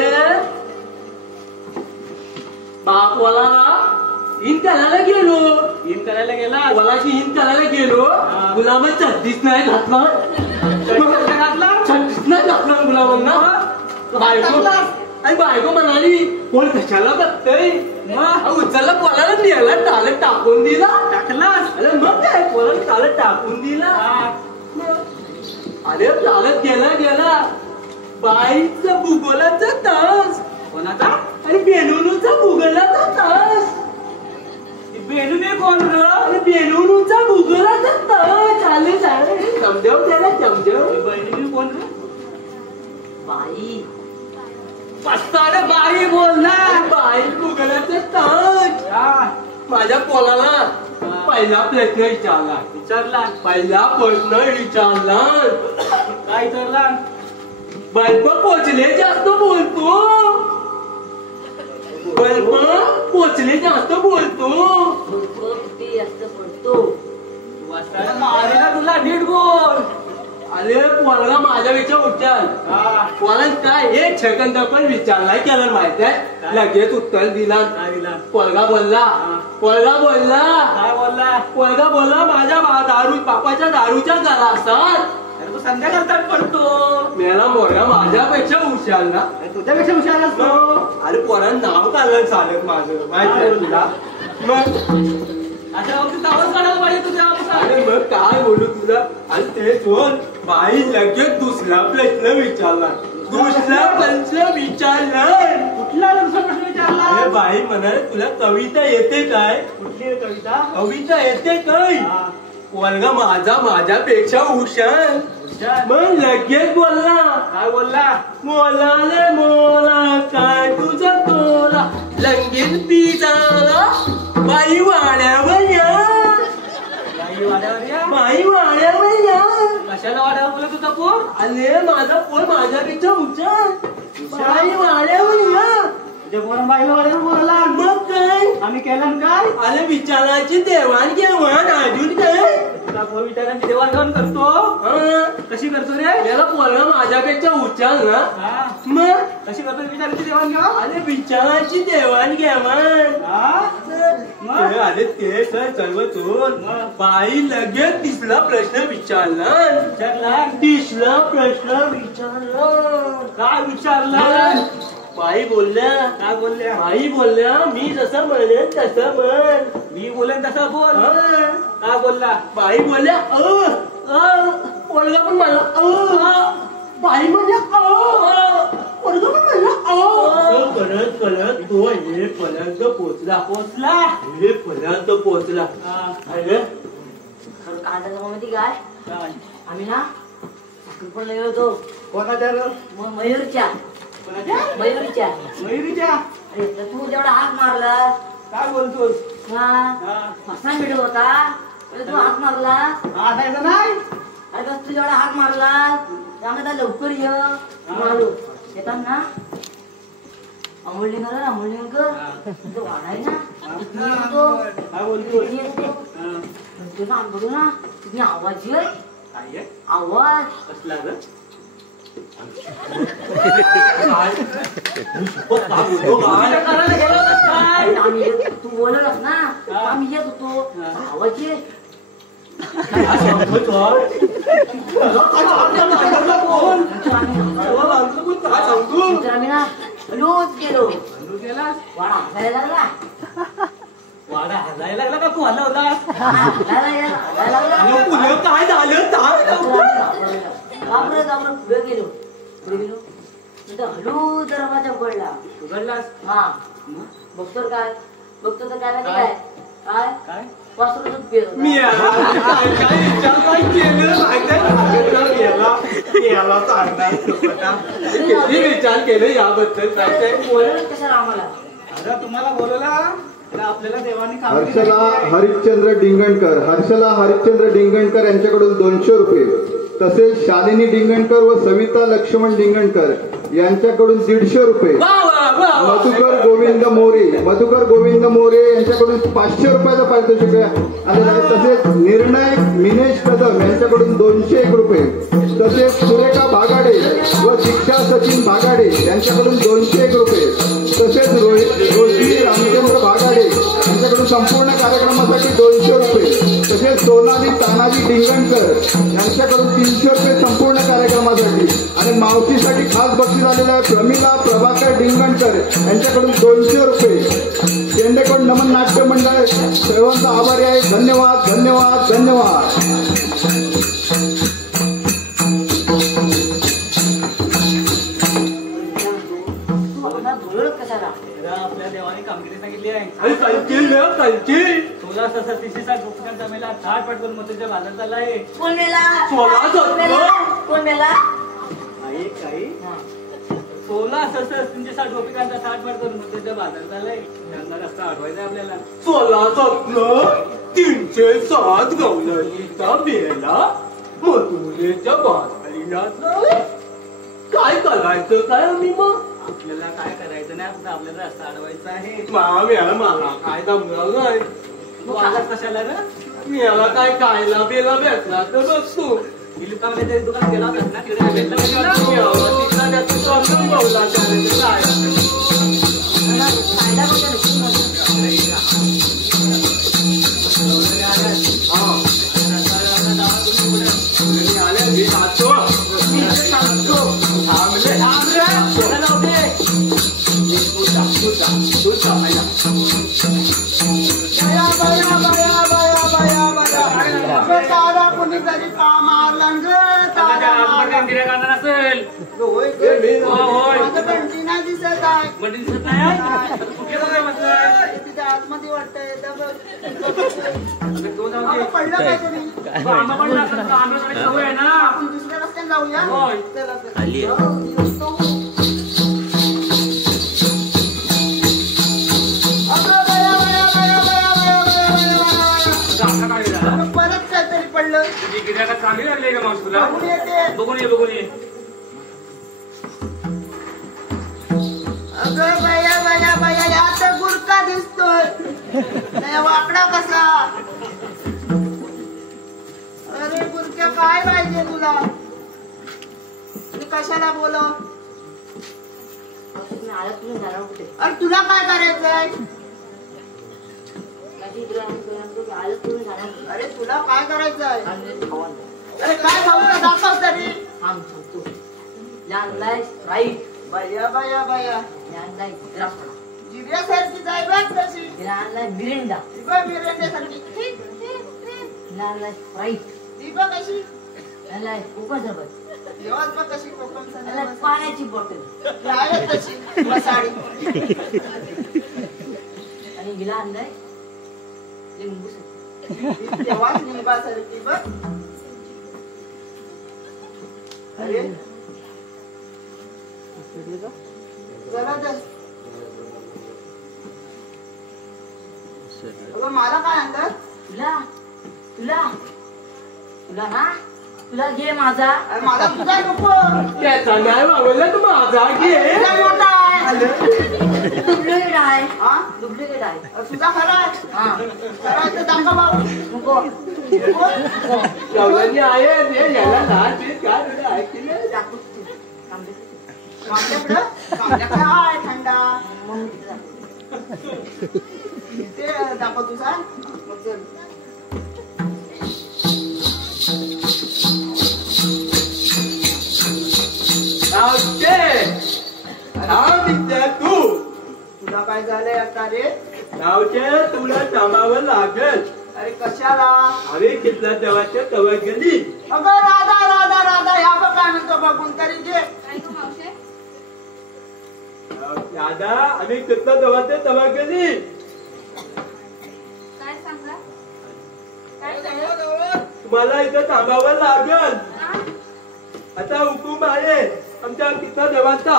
बापवाला इन करायला गेला वलाची इन करायला गेलो गुलाम छत्तीस नाही घातला छत्तीस नाही घातला तुला म्हणा बायको आणि बायको म्हणाली कोण कशाला बघतय उचलला पोलाला नेला चालत टाकून दिला टाकलास अरे मग काय पोलाला चालत टाकून दिला अरे चालत गेला बाईचा भूगोलाचा तास कोणाचा आणि बेलुनूचा भूगोलाचा तास बेलुने कोण र बेलुनूचा भूगोलाचा तास चाले समजाव त्याला समजाव बेलुने कोण र बाई पस्ताड बाई बोलला बाई भूगोलाचा तास माझ्या पोलाला पहिला प्रश्न विचारला पहिला प्रश्न विचारला काय विचारला बल्ब पोचले जास्त बोलतो बल्ब पोचले जास्त बोलतो जास्त पडतो मारेला तुला नीट बोल अरे पोरगा माझ्यापेक्षा उच्चार पोरा काय 1 सेकंद पण विचार नाही केला माहिती आहे लगेच उत्तर दिला पोरगा बोलला पोरगा बोलला माझ्या दारू बापाच्या दारूच्या गलासात तू संध्याकाळचा पडतो मेला मोरगा माझ्यापेक्षा हुशार ना तुझ्यापेक्षा हुशार असतो अरे पोरांना नाव काढलं चालत माझं माहिती आहे तुला मग अशा बाबतीत आवाज काढायला पाहिजे तुझ्या अरे मग काय बोलू तुला आणि ते बोल बाई लगेच दुसरा प्रश्न विचारला कुठला प्रश्न विचारला अरे बाई म्हणाल तुला कविता येते काय कुठली कविता येते काय पोरगा माझ्यापेक्षा हुशार मग लगेच बोलला काय बोलला मोला काय तुझा तोला लगेच पिजाला बाई वाड्यावर या कशाला वाड्यावर बोलत तुझा पोर अरे माझा पोर माझ्यापेक्षा हुशार बाई वाड्यावर या बाईला वाड्यावर बोलला मग काय आम्ही केलं काय अरे विचाराची देवाणघेवाण अजून काय तुला पोर विचारांची देवाणघेवाण करतो कशी करतो रे याला पोरगा माझ्यापेक्षा हुशार ना मग कशी करतो विचारांची देवाणघेवाण अरे विचाराची देवाणघेवाण अरे ते सर सर्व चोर बाई लगेच तिसरा प्रश्न विचारला काय विचारला बाई बोलल्या मी जसं म्हणेन तसं म्हण मी बोलेन तसं बोल काय बोलला बाई बोलल्या पोरगा पण म्हणला बाई म्हणल्या पोरगा पण म्हणला कळत तो हे पर्यंत पोचला हे पर्यंत पोचला काय झालं माहिती काय आम्ही ना साखरपडला गेलो होतो कोणाच्या मयूरच्या अरे तू जेवढा हात मारला काय बोलतोस फसा व्हिडिओ होता तू हात मारला नाही अरे तू जेवढा हात मारला त्यामध्ये लवकर ये मारू येतात ना अमूल्यकर वाढाय ना तुझा बघू ना तुम्ही आवाज ये आवाज कसला ग तू बोललास ना आम्ही येत होतो आवाज ये आम्ही ना रोज गेलो वाडा हसायला लागला वाडा हसायला लागला का तू हल्ला होता काय झालं पुढे गेलो हळू दरवाजा उघडलास हा बघतो काय काय काय वासरू दूध पित मी विचार केलं याबद्दल बोलवलं कशाला आम्हाला आता तुम्हाला बोलवला आपल्याला देवानी हर्षला हरिश्चंद्र डिंगणकर यांच्याकडून 200 रुपये, तसेच शालिनी डिंगणकर व सविता लक्ष्मण डिंगणकर यांच्याकडून 150 रुपये, मधुकर गोविंद मोरे यांच्याकडून 500 रुपयाचं पारितोषिक आलेलं आहे. तसेच निर्णय मिनेश कदम यांच्याकडून 201 रुपये, तसेच सुरेखा भागाडे व दीक्षा सचिन भागाडे यांच्याकडून 201 रुपये, तसेच रोशनी रामचंद्र भागाडे यांच्याकडून संपूर्ण कार्यक्रमासाठी 200 रुपये, तसेच सोनाली तानाजी डिंगणकर यांच्याकडून 300 रुपये संपूर्ण कार्यक्रमासाठी आणि मावशीसाठी खास बक्षीस आलेलं आहे प्रमिला प्रभाकर डिंगणकर यांच्याकडून 200 रुपये. शेंडेकोट नमन नाट्य मंडळ सर्वांचा आभारी आहे. धन्यवाद धन्यवाद धन्यवाद. आपल्या देवाने कामगिरी सांगितली आहे. कालची 16,37 रुपयांचा मेला 60 पट करून मग बाजार चाललाय. कोण मेला? 16,67 रुपयांचा 60 पट करून मग बाजार चाललाय. त्यांना रस्ता आठवायचा आपल्याला. 16,307 गवळणीचा मेला मथुरेच्या बाजारीला. काय करायचं काय आम्ही मग? आपल्याला काय करायचं नाही. आपल्याला रस्ता अडवायचा आहे. मला काय जमलं नाही. तू आलाच कशाला ना? मला काय खायला बेला भेटला तर बसतो. ही दुकानामध्ये दुकान गेला होता ना तिकडे कोणीतरी का मारला असेल. माझं कंटिन्यू दिसत आहे. तिथे आतमध्ये वाटतंय पडलं काय तुम्ही? आपण दुसऱ्या रस्त्याने जाऊया. परत काहीतरी पडलं. चांगली लागली का माणूस तुला? बघून ये. अगं बाया यात गुरका दिसतोय. वाकडा कसा? अरे गुरक्या काय पाहिजे तुला? मी कशाला बोलव? अरे तुला काय करायचंय? अरे तुला काय करायचंय? अरे काय खाऊ दाखव तरी. बाया जिऱ्यासारखी जाय बघ तशी. मिरिंडा मिरिंड्यासारखी ती बघ कशी. जेव्हाच बघ कशी कोकम पाण्याची बॉटल आहे तशी साडी. आणि हिला आणलाय लिंबू तेव्हाच लिंबासारखी बघ. अरे जरा मला काय आणतात? तुला ना तुला घे माझा. माझा तुझा नको. त्याचा नाही मागवला तर माझा घे. मोठा आहे. डुप्लिकेट आहे. डुप्लिकेट आहे. तुझा खरा आहे. खरा आहे तर दाखव भाऊ. नको आहे याला काय कांद्याकडे आहे थंडा. ते दाखव तुझा. मग चल तू. तुला काय झालंय आता रे? तुला थांबावं लागेल. अरे कशाला? अरे कितला देवाच्या तवा गेली. अगं राधा ह्या बघ काय म्हणतो बघून तरी घे. दादा आम्ही कितला देवाच्या तवा गेली. काय सांगा? तुम्हाला इथं थांबावं लागेल. आता हुकूम आहे आमच्या कितला देवाचा.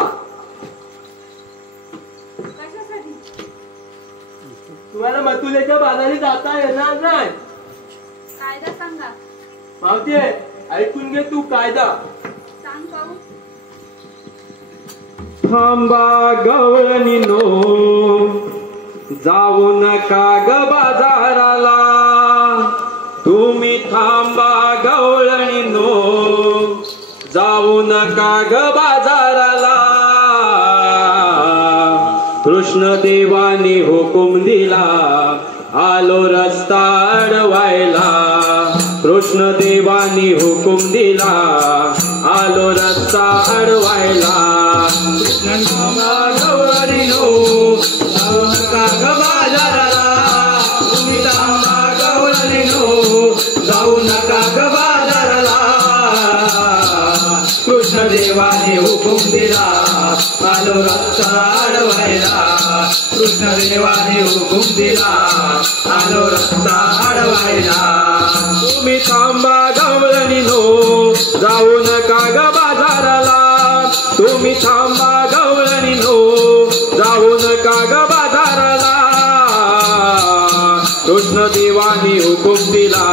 तुम्हाला मथुरेच्या बाजारी जाता येणार नाही. कायदा सांगा. मावते ऐकून घे तू कायदा. सांग पाहू. थांबा गवळणीनो जाऊ नका ग बाजाराला. तुम्ही थांबा गवळणीनो जाऊ नका ग बाजाराला. कृष्ण देवानी हुकुम दिला आलो रस्ता अडवायला. कृष्ण देवानी हुकुम दिला आलो रस्ता अडवायला गवळणीनो जाऊ नका ग बाजाराला तुम्ही थांबा गवळणीनो जाऊ नका ग बाजाराला कृष्णदेवाने हुकूम दिला आलो रस्ता अडवायला कृष्णदेवाने हुकूम दिला आलो रस्ता अडवायला तुम्ही थांबा गवळणीनो जाऊ नका ग बाजाराला तुम्ही थांबा गवळणीनो जाऊ नका ग बाजाराला कृष्णदेवाने हुकूम दिला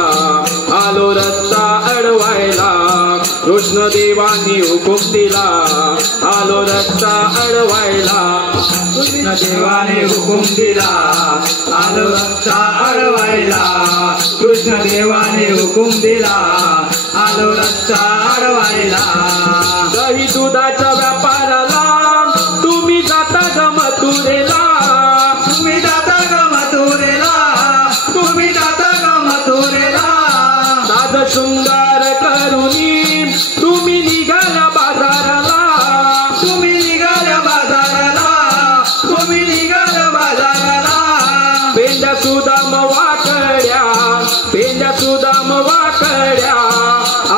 आलो रस्ता अडवायला कृष्णदेवाने हुकूम दिला आलो रस्ता अडवायला कृष्णदेवाने हुकूम दिला आलो रस्ता अडवायला कृष्णदेवाने हुकूम दिला आलो रस्ता अडवायला दही दुधाच्या व्यापाराला तुम्ही जाता ग मथुरेला तुम्ही जाता ग मथुरेला तुम्ही जाता ग मथुरेला साध शृंगार करुनी तुम्ही निघाला बाजाराला तुम्ही निघाल्या बाजाराला तुम्ही निघाल्या बाजाराला पेंड्या सुदाम वाकड्या पेंड्या सुदाम वाकड्या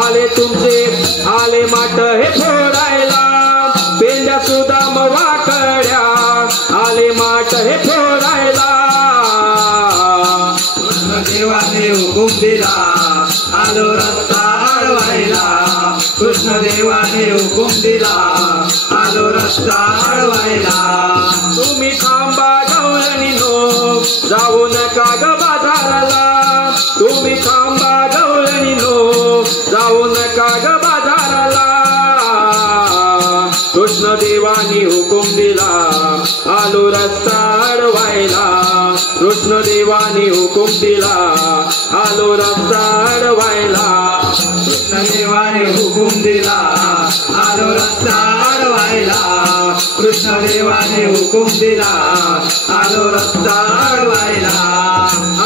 आले तुमचे आले माट हे फोडायला पेंड्या सुदाम वाकड्या आले माट हे फोडायला कृष्णदेवाने हुकूम दिला आलो रस्ता अडवायला कृष्णदेवाने हुकूम दिला आलो रस्ता अडवायला तुम्ही थांबा गवळणीनो जाऊ नका ग बाजाराला तुम्ही थांबा गवळणीनो जाऊ नका ग बाजाराला कृष्णदेवाने हुकूम दिला आलो रस्ता अडवायला कृष्णदेवाने हुकूम दिला आलो रस्ता अडवायला कृष्णदेवाने हुकूम दिला आलो रस्ता अडवायला कृष्णदेवाने हुकूम दिला आलो रस्ता अडवायला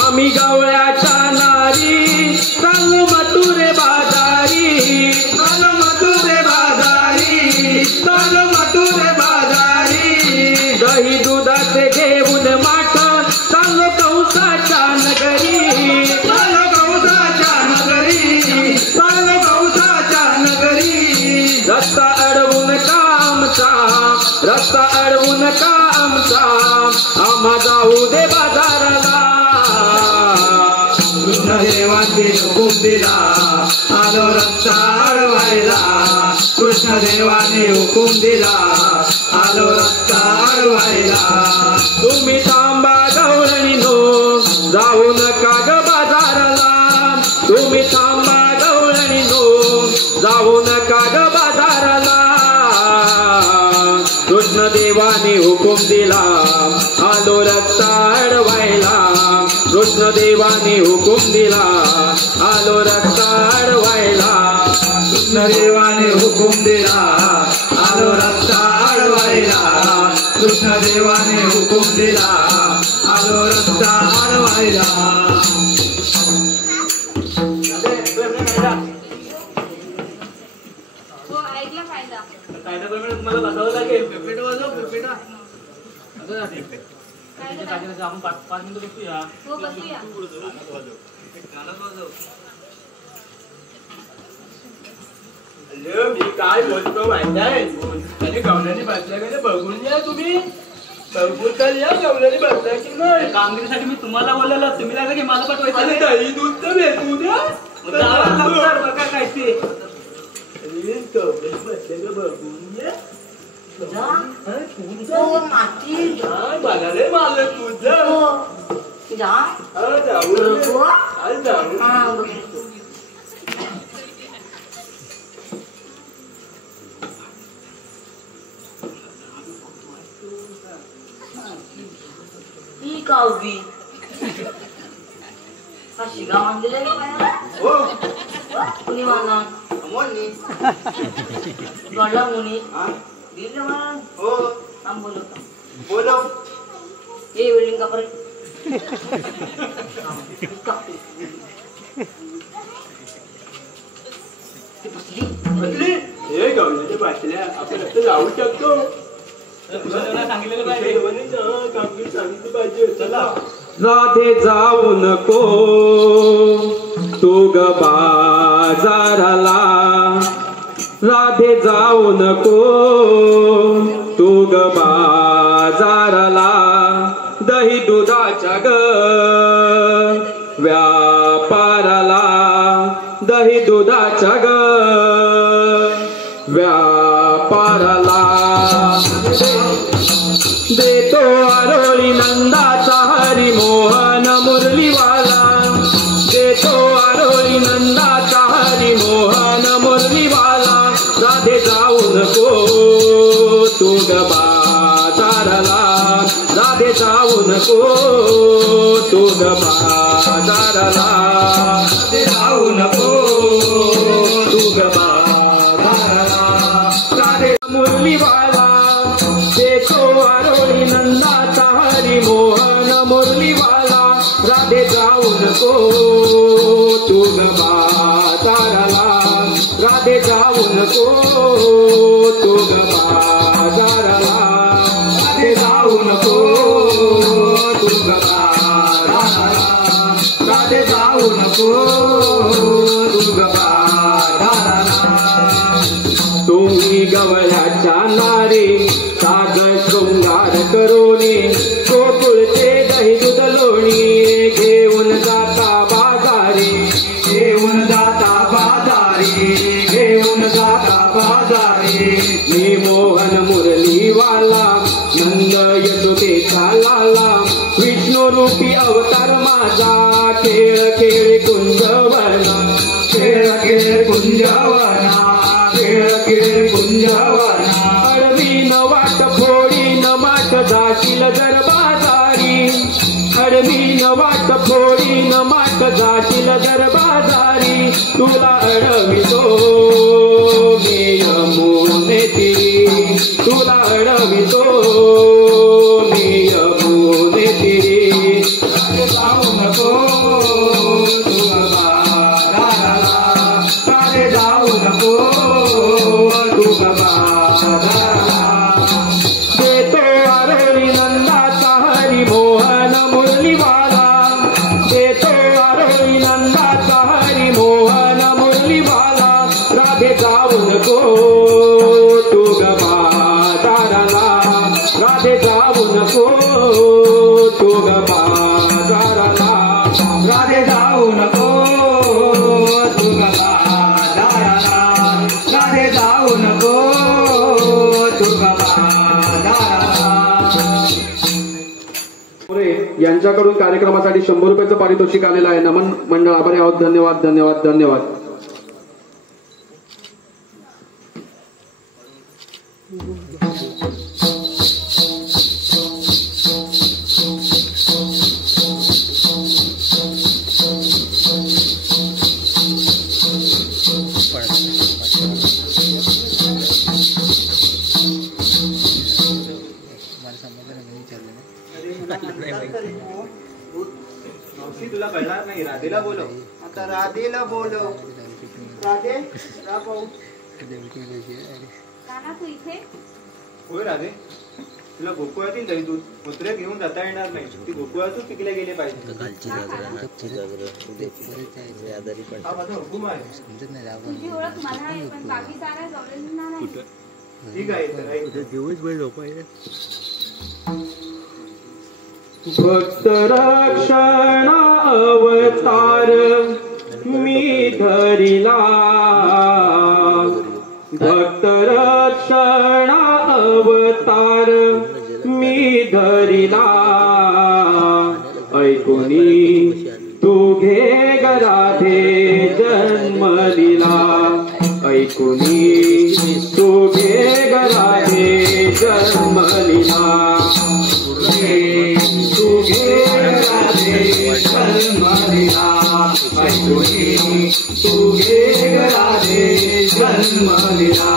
आम्ही गवळ्याच्या नारी चालू मथुरे बाजारी चालो मथुरे बाजारी चालो मथुरे बाजारी दही दुधाचे घेऊन माठ चाललो कंसाच्या नगरी चालो गौसाच्या नगरी चालो गौसाच्या नगरी रस्ता अडवून कामचा रस्ता अडवून कामचा आम्हा जाऊ दे बाजाराला कृष्णदेवाने हुकूम दिला आलो रस्ता अडवायला कृष्णदेवाने हुकूम दिला आलो रस्ता अडवायला तुम्ही थांबा गवळणीनो जाऊ नका ग बाजाराला तुम्ही थांबा गवळणीनो जाऊ नका ग बाजाराला कृष्णदेवाने हुकूम दिला आलो रस्ता अडवायला कृष्णदेवाने हुकूम दिला आलो रस्ता अडवायला कृष्णदेवाने हुकूम दिला आलो रस्ता अडवायला कृष्णदेवाने हुकूम दिला आलो रस्ता अडवायला हो ऐकला फायदा तुम्हाला बसावं लागेल पेपेट वाजव पेपेटा काय झालं? आपण 5 मिनिटं बसूया हो बसूया मी काय बोलतो माहिती आहे आणि गवल्याने बसल्या का बघून या तुम्ही बघून तर या गवल्याने बसल्या की नाही कामगिरीसाठी मी तुम्हाला बोललेलो तुम्ही लागलं की मला पाठवायचं दही दूध तर भेटू द्या बघा काय ते बसले बघून या माती बघा रे मला तुझं जाऊ जाऊ कावगी हा शिगा मानलेला आहे पायाला हो कुणी मानला मोनी गडला मुनी हा दिल मान हो हम बोलतो बोलो ये वेल्डिंग का पर बसली हे गवल्याच्या बाटल्या आपण आता जाऊ शकतो. सांगितलेलं पाहिजे. चला. राधे जाऊ नको तू ग बाजाराला, राधे जाऊ नको तू ग बाजाराला, दही दुधाच्या ग व्यापाराला, दही दुधाच्या ग व्यापाराला. देतो आरोळी नंदाचा हरी मोहन मुरलीवाला, देतो आरोळी नंदाचा हरी मोहन मुरलीवाला, राधे जाऊ नको तू ग बाजाराला, राधे जाऊ नको तू ग बाजाराला, राधे जाऊ नको तू ग बाजाराला, राधे मुरलीवाला, देतो आरोळी नंदाचा हरी मोहन मुरलीवाला, राधे जाऊ नको तू ग बाजाराला, राधे जाऊ नको तू ग बाजाराला, राधे जाऊ नको तू ग बाजाराला, राधे जाऊ नको तू ग बाजाराला. तुम्ही गवळ्याच्या नारे सागर शृंगार करोनी, गोकुळचे दही दूध लोणी घेऊन जाता बाजारी, घेऊन जाता बाजारी, घेऊन जाता बाजारी. मी मोहन मुरलीवाला नंद यशोदेचा लाला, विष्णू रूपी अवतार माझा, खेळ खेळ कुंजवना, खेळ खेळ कुंजवना, खेळ खेळ कुंजवना. अडवीन वाट फोडीन माठ जाशील जर बाजारी, अडवीन वाट फोडीन माठ जाशील जर बाजारी, तुला अडवितो मी यमुनेती, तुला अडवितो मी यमुनेती. राधे जाऊ नको तू ग बाजाराला, राधे जाऊ नको तू ग बाजाराला. देतो आरोळी नंदाचा हरी मोहन मुरलीवाला, देतो आरोळी नंदाचा हरी मोहन मुरलीवाला, राधे जाऊ नको तू ग बाजाराला, राधे जाऊ नको तू ग बाजाराला, राधे जाऊ नको तू ग बाजाराला, राधे जाऊ नको तू ग बाजाराला. यांच्याकडून कार्यक्रमासाठी 100 रुपयाचं पारितोषिक आलेलं आहे. नमन मंडळ आभारी आहोत. धन्यवाद धन्यवाद धन्यवाद. मावशी तुला कळणार नाही, राधेला बोलव. आता राधेला बोलव. राधे रा पाहू. नाना तू इथे? होय राधे, तुला गोकुळातील दही दूध कुत्रे घेऊन जाता येणार नाही, ती गोकुळातून पिकले गेले पाहिजे. हा माझा हुकूम आहे. तुझी ओळख मला आहे पण बाकी सारा गवळ्यांना नाही. ठीक आहे तर ऐक. भक्त रक्षण अवतार मी धरिला, भक्त रक्षण अवतार मी धरिला, ऐकुनी तू घे ग राधे जन्मलीला, ऐकुनी तू घे ग राधे जन्मलीला, तू घे राधे जन्मलीला, ऐकुनी तू घे ग राधे जन्मलीला.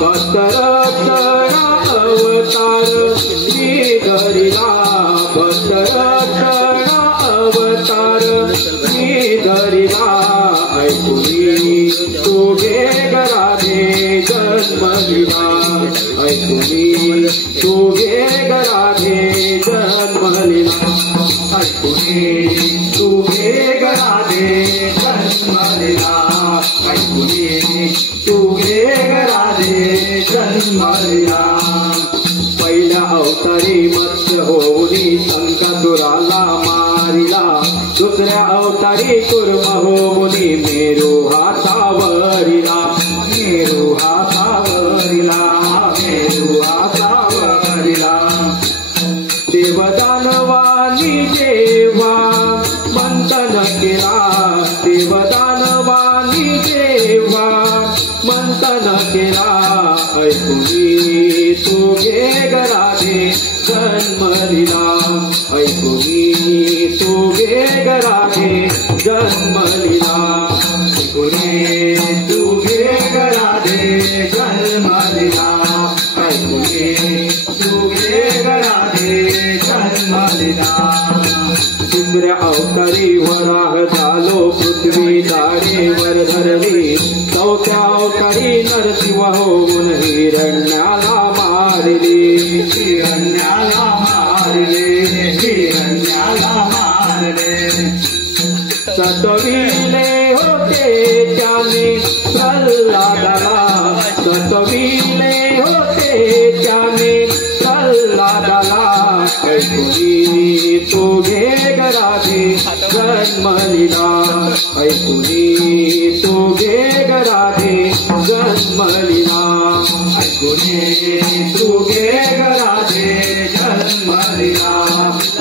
भक्त रक्षण अवतार मी धरिला, भक्त रक्षण अवतार मी धरिला, ऐकुनी तू घे तू घे ग राधे जन्मलीला ऐकुनी तू घे ग राधे जन्मलीला ऐकुनी तू घे ग राधे जन्मलीला पहिल्या अवतारी मत्स्य होऊनी संकासुराला मारिला दुसऱ्या अवतारी कुर्म होऊनी मेरू हातावरिला मेरू हातावरिला मेरू हातावरिला देवदानवानी जेव्हा मंथन केला देवदानवानी जेव्हा मंथन केला ऐकुनी तू घे ग राधे जन्मलीला ऐकुनी तू घे ग राधे जन्मलीला ऐकुनी तू घे ग राधे जन्मलीला ऐकुनी तू घे ग राधे जन्मलीला तिसऱ्या अवतारी वराह झालो पृथ्वी दाढेवर धरली चौथ्या अवतारी नरसिंह होऊन हिरण्याला मारली हिरण्याला मारले हिरण्याला मारले सतविले होते त्याने प्रल्हादाला सतविले होते त्याने प्रल्हादाला ऐकुनी तू घे ग राधे जन्मलीला ऐकुनी तू घे ग राधे जन्मलीला ऐकुनी तू घे ग राधे जन्मलीला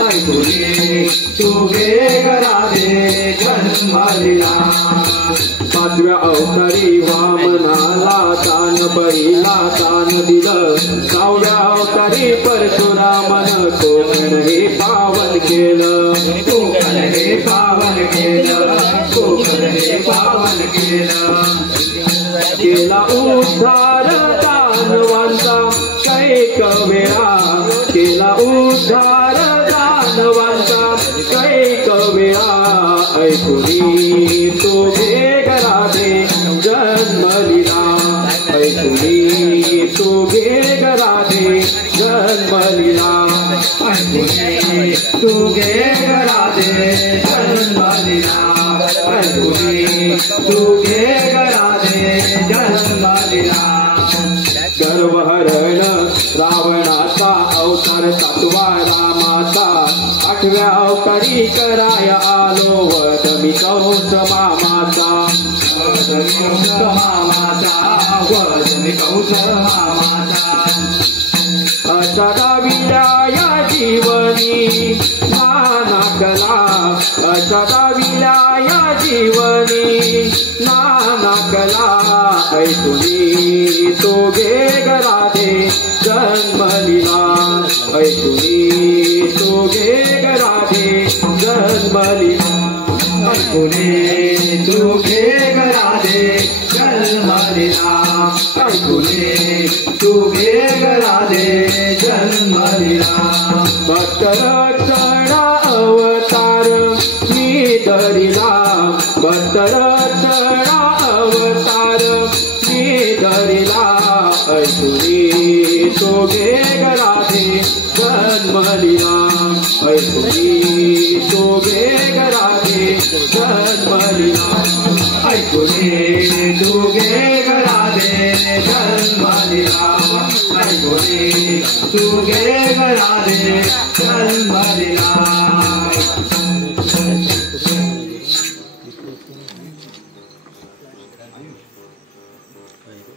ऐकुनी तू घे ग राधे जन्मलीला पाचव्या अवतारी वामनाला तान बळीला तान दिलं सहाव्या अवतारी परशुरामन कोकण हे पावन केलं कोकण हे पावन केलं कोकण हे पावन केलं केला उद्धार दानवांचा कैक वेळा केला उद्धार दानवांचा कैक वेळा ऐकुनी तू घे ग राधे जन्मलीला ऐकुनी तू घे ग राधे जन्मलीला ऐकुनी तू घे ग राधे जन्मलीला ऐकुनी तू घे ग राधे जन्मलीला गर्वहरण रावणाचा अवतार सातवा रामाचा आठव्या अवतारी कराय आलो वदमी कंस मामाचा वदमी कंस मामाचा वदमी कंस मामाचा अशा दाविल्या या जीवनी नाना कला अशा दाविल्या या जीवनी नाना कला ऐकुनी तू घे ग राधे जन्मलीला ऐकुनी तू घे ग राधे जन्मलीला ऐकुनी तू घे ग राधे जन्मलीला ऐकुनी तू घे ग राधे जन्मलीला भक्तरक्षण अवतार मी धरिला भक्तरक्षण अवतार मी धरिला ऐकुनी तू घे ग राधे जन्मलीला ऐकुनी तू घे ग राधे जन्मलीला ऐकुनी तू घे ग राधे जन्मलीला ऐकुनी तू घे ग राधे जन्मलीला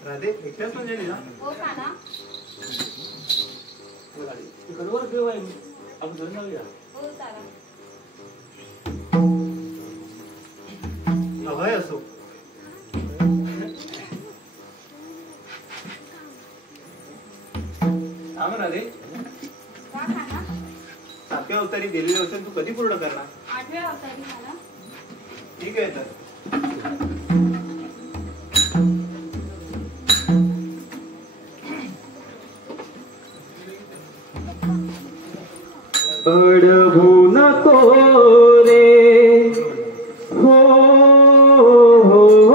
राधे एकटाच म्हणजे ना हो काना बरोबर देव आहे आपण घरी जाऊया हो चाला अभय असो थांब राधे का काना सातव्या अवतारी दिलेले वचन तू कधी पूर्ण करणार 8व्या अवतारी मला ठीक आहे तर अडवू नको रे हो हो हो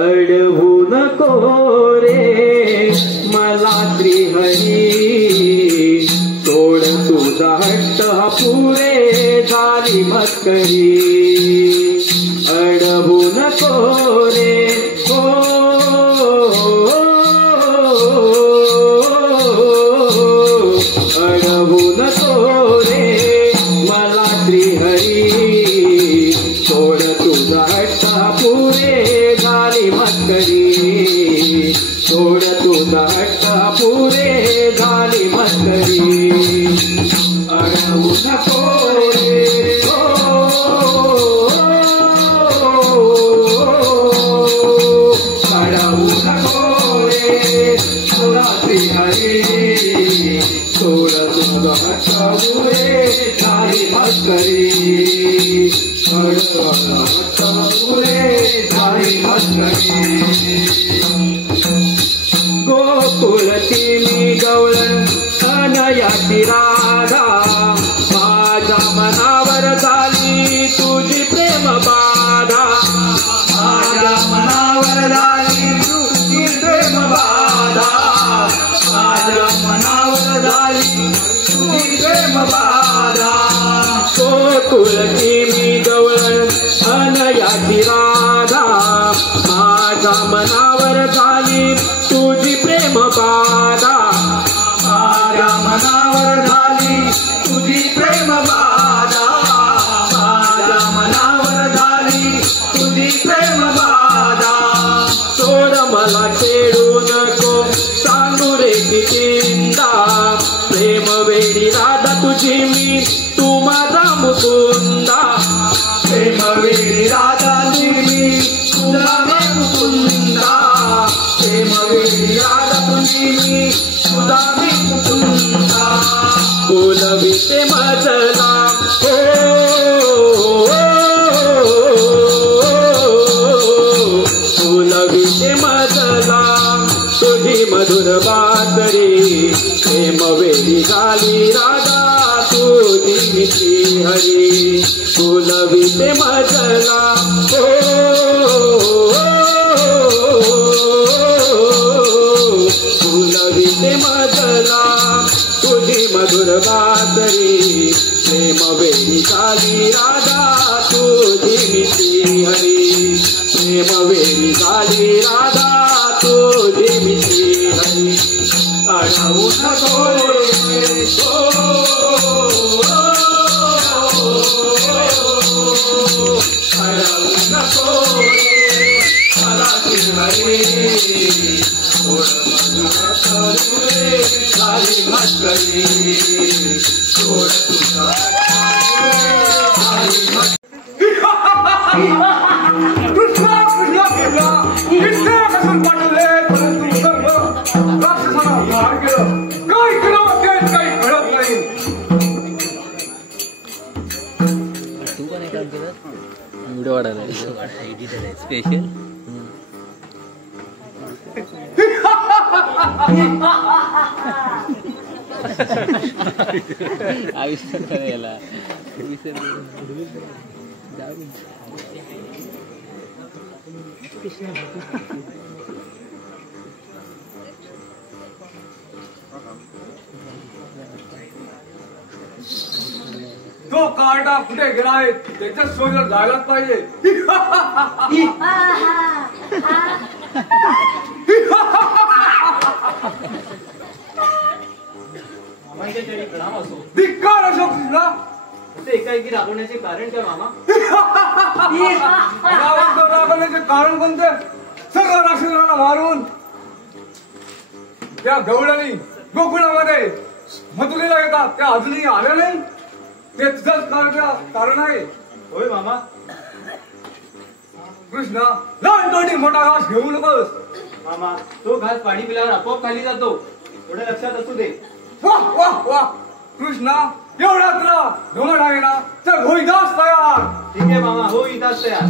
अडवू नको नको रे मला श्रीहरी सोड तुझा हट्ट हा पुरे झाली मस्करी अडवू नको रे हो अडवू नको रे मला श्रीहरी सोड तुझा हट्ट हा पुरे झाली मस्करी सोड तुझा हट्ट हा पुरे झाली मस्करी अडवू नको रे अडवू नको रे तुला श्रीहरी सोड तुझा हट्ट पुरे झाली मस्करी अडवू नको रे झाली मस्करी गोकुळती मी गवळ अनयाची राधा माझ्या मनावर झाली तुझी प्रेम बाधा माझ्या मनावर झाली तुझी प्रेम बाधा माझ्या मनावर झाली तुझी प्रेम बाधा गोकुळती मी गवळ अनयाची राधा माझ्या मनावर झाली तुझी प्रेम बाधा माझ्या मनावर झाली तुझी प्रेम बाधा माझ्या मनावर झाली तुझी प्रेम बाधा सोड मला खेळू नको सांगू रे कितींदा प्रेम वेडी राधा तुझी मी तू माझा मुकुंदा प्रेम वेडी राधा तुझी मी तुझा मुकुंदा प्रेम वेडी राधा तुझी मी तुझा मुकुंदा बोलविते मजला बोलविते मजला तुझी मधुर बातरी प्रेम वेडी झाली राधा तुझी मी श्रीहरी बोलविते मजला बोलविते मजला तुझी मधुर बातरी प्रेम वेडी झाली राधा तुझी मी श्रीहरी प्रेम वेडी झाली राधा तुझी मी श्रीहरी अडवू नको रे अडवू नको रे मला श्रीहरी झाली मस्करी सोड तुझा कृष्णा कृष्णा कृष्णा कृष्णा कसून पाठवले परंतु सर्व राक्षसांना मार केलं काय केलं ते काही कळत नाही तू पण एक काम केलं व्हिडिओ वाढायला एडिटर आहे स्पेशल आयुष्यात करायला तो कार्डा कुठे गेलाय त्याच्या शोधला जायलाच पाहिजे धिक्कार असो तुला असे एकाएकी राबवण्याचे कारण काय मामा राबवण्याचे कारण कोणते सर्व राक्षसांना मारून त्या गवळणी गोकुळामध्ये मथुरेला येतात त्या अजूनही आल्या नाही ते तुझंच कारण आहे होय मामा कृष्णा लहान तोडी मोठा घास घेऊ नकोस मामा तो घास पाणी पिल्यावर आपोआप खाली जातो थोडं लक्षात असू दे वाह वाह वाह कृष्णा एवढा तुला घमंड आहे ना तर होईदास तयार ठीक आहे मामा होईदास तयार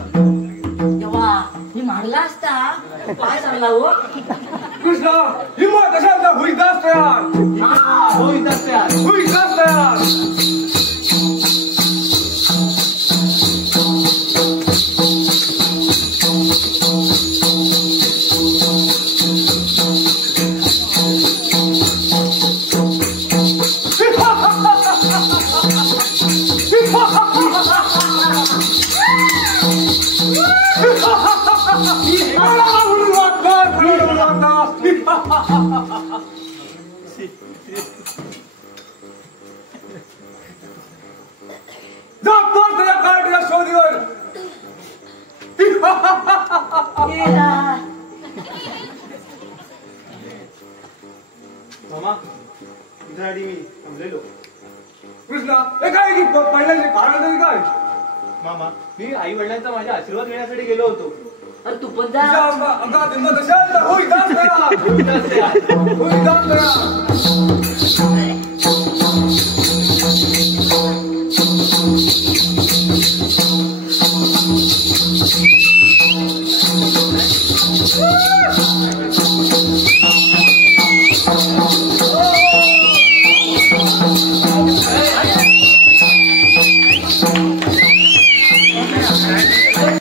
तेव्हा मी मारला असता काय चांगला हो कृष्णा हिम्मत असेल तर होईदास तयार होईदास तयार होईदास तयार मामा तुझ्यासाठी मी थांबलेलो. कृष्णा हे काय की पडल्याचे कारण तरी काय मामा मी आई वडिलांचा माझ्या आशीर्वाद घेण्यासाठी गेलो होतो. अरे तू पण जा अंगात हिंमत असेल तर होईदास तयार होईदास तयार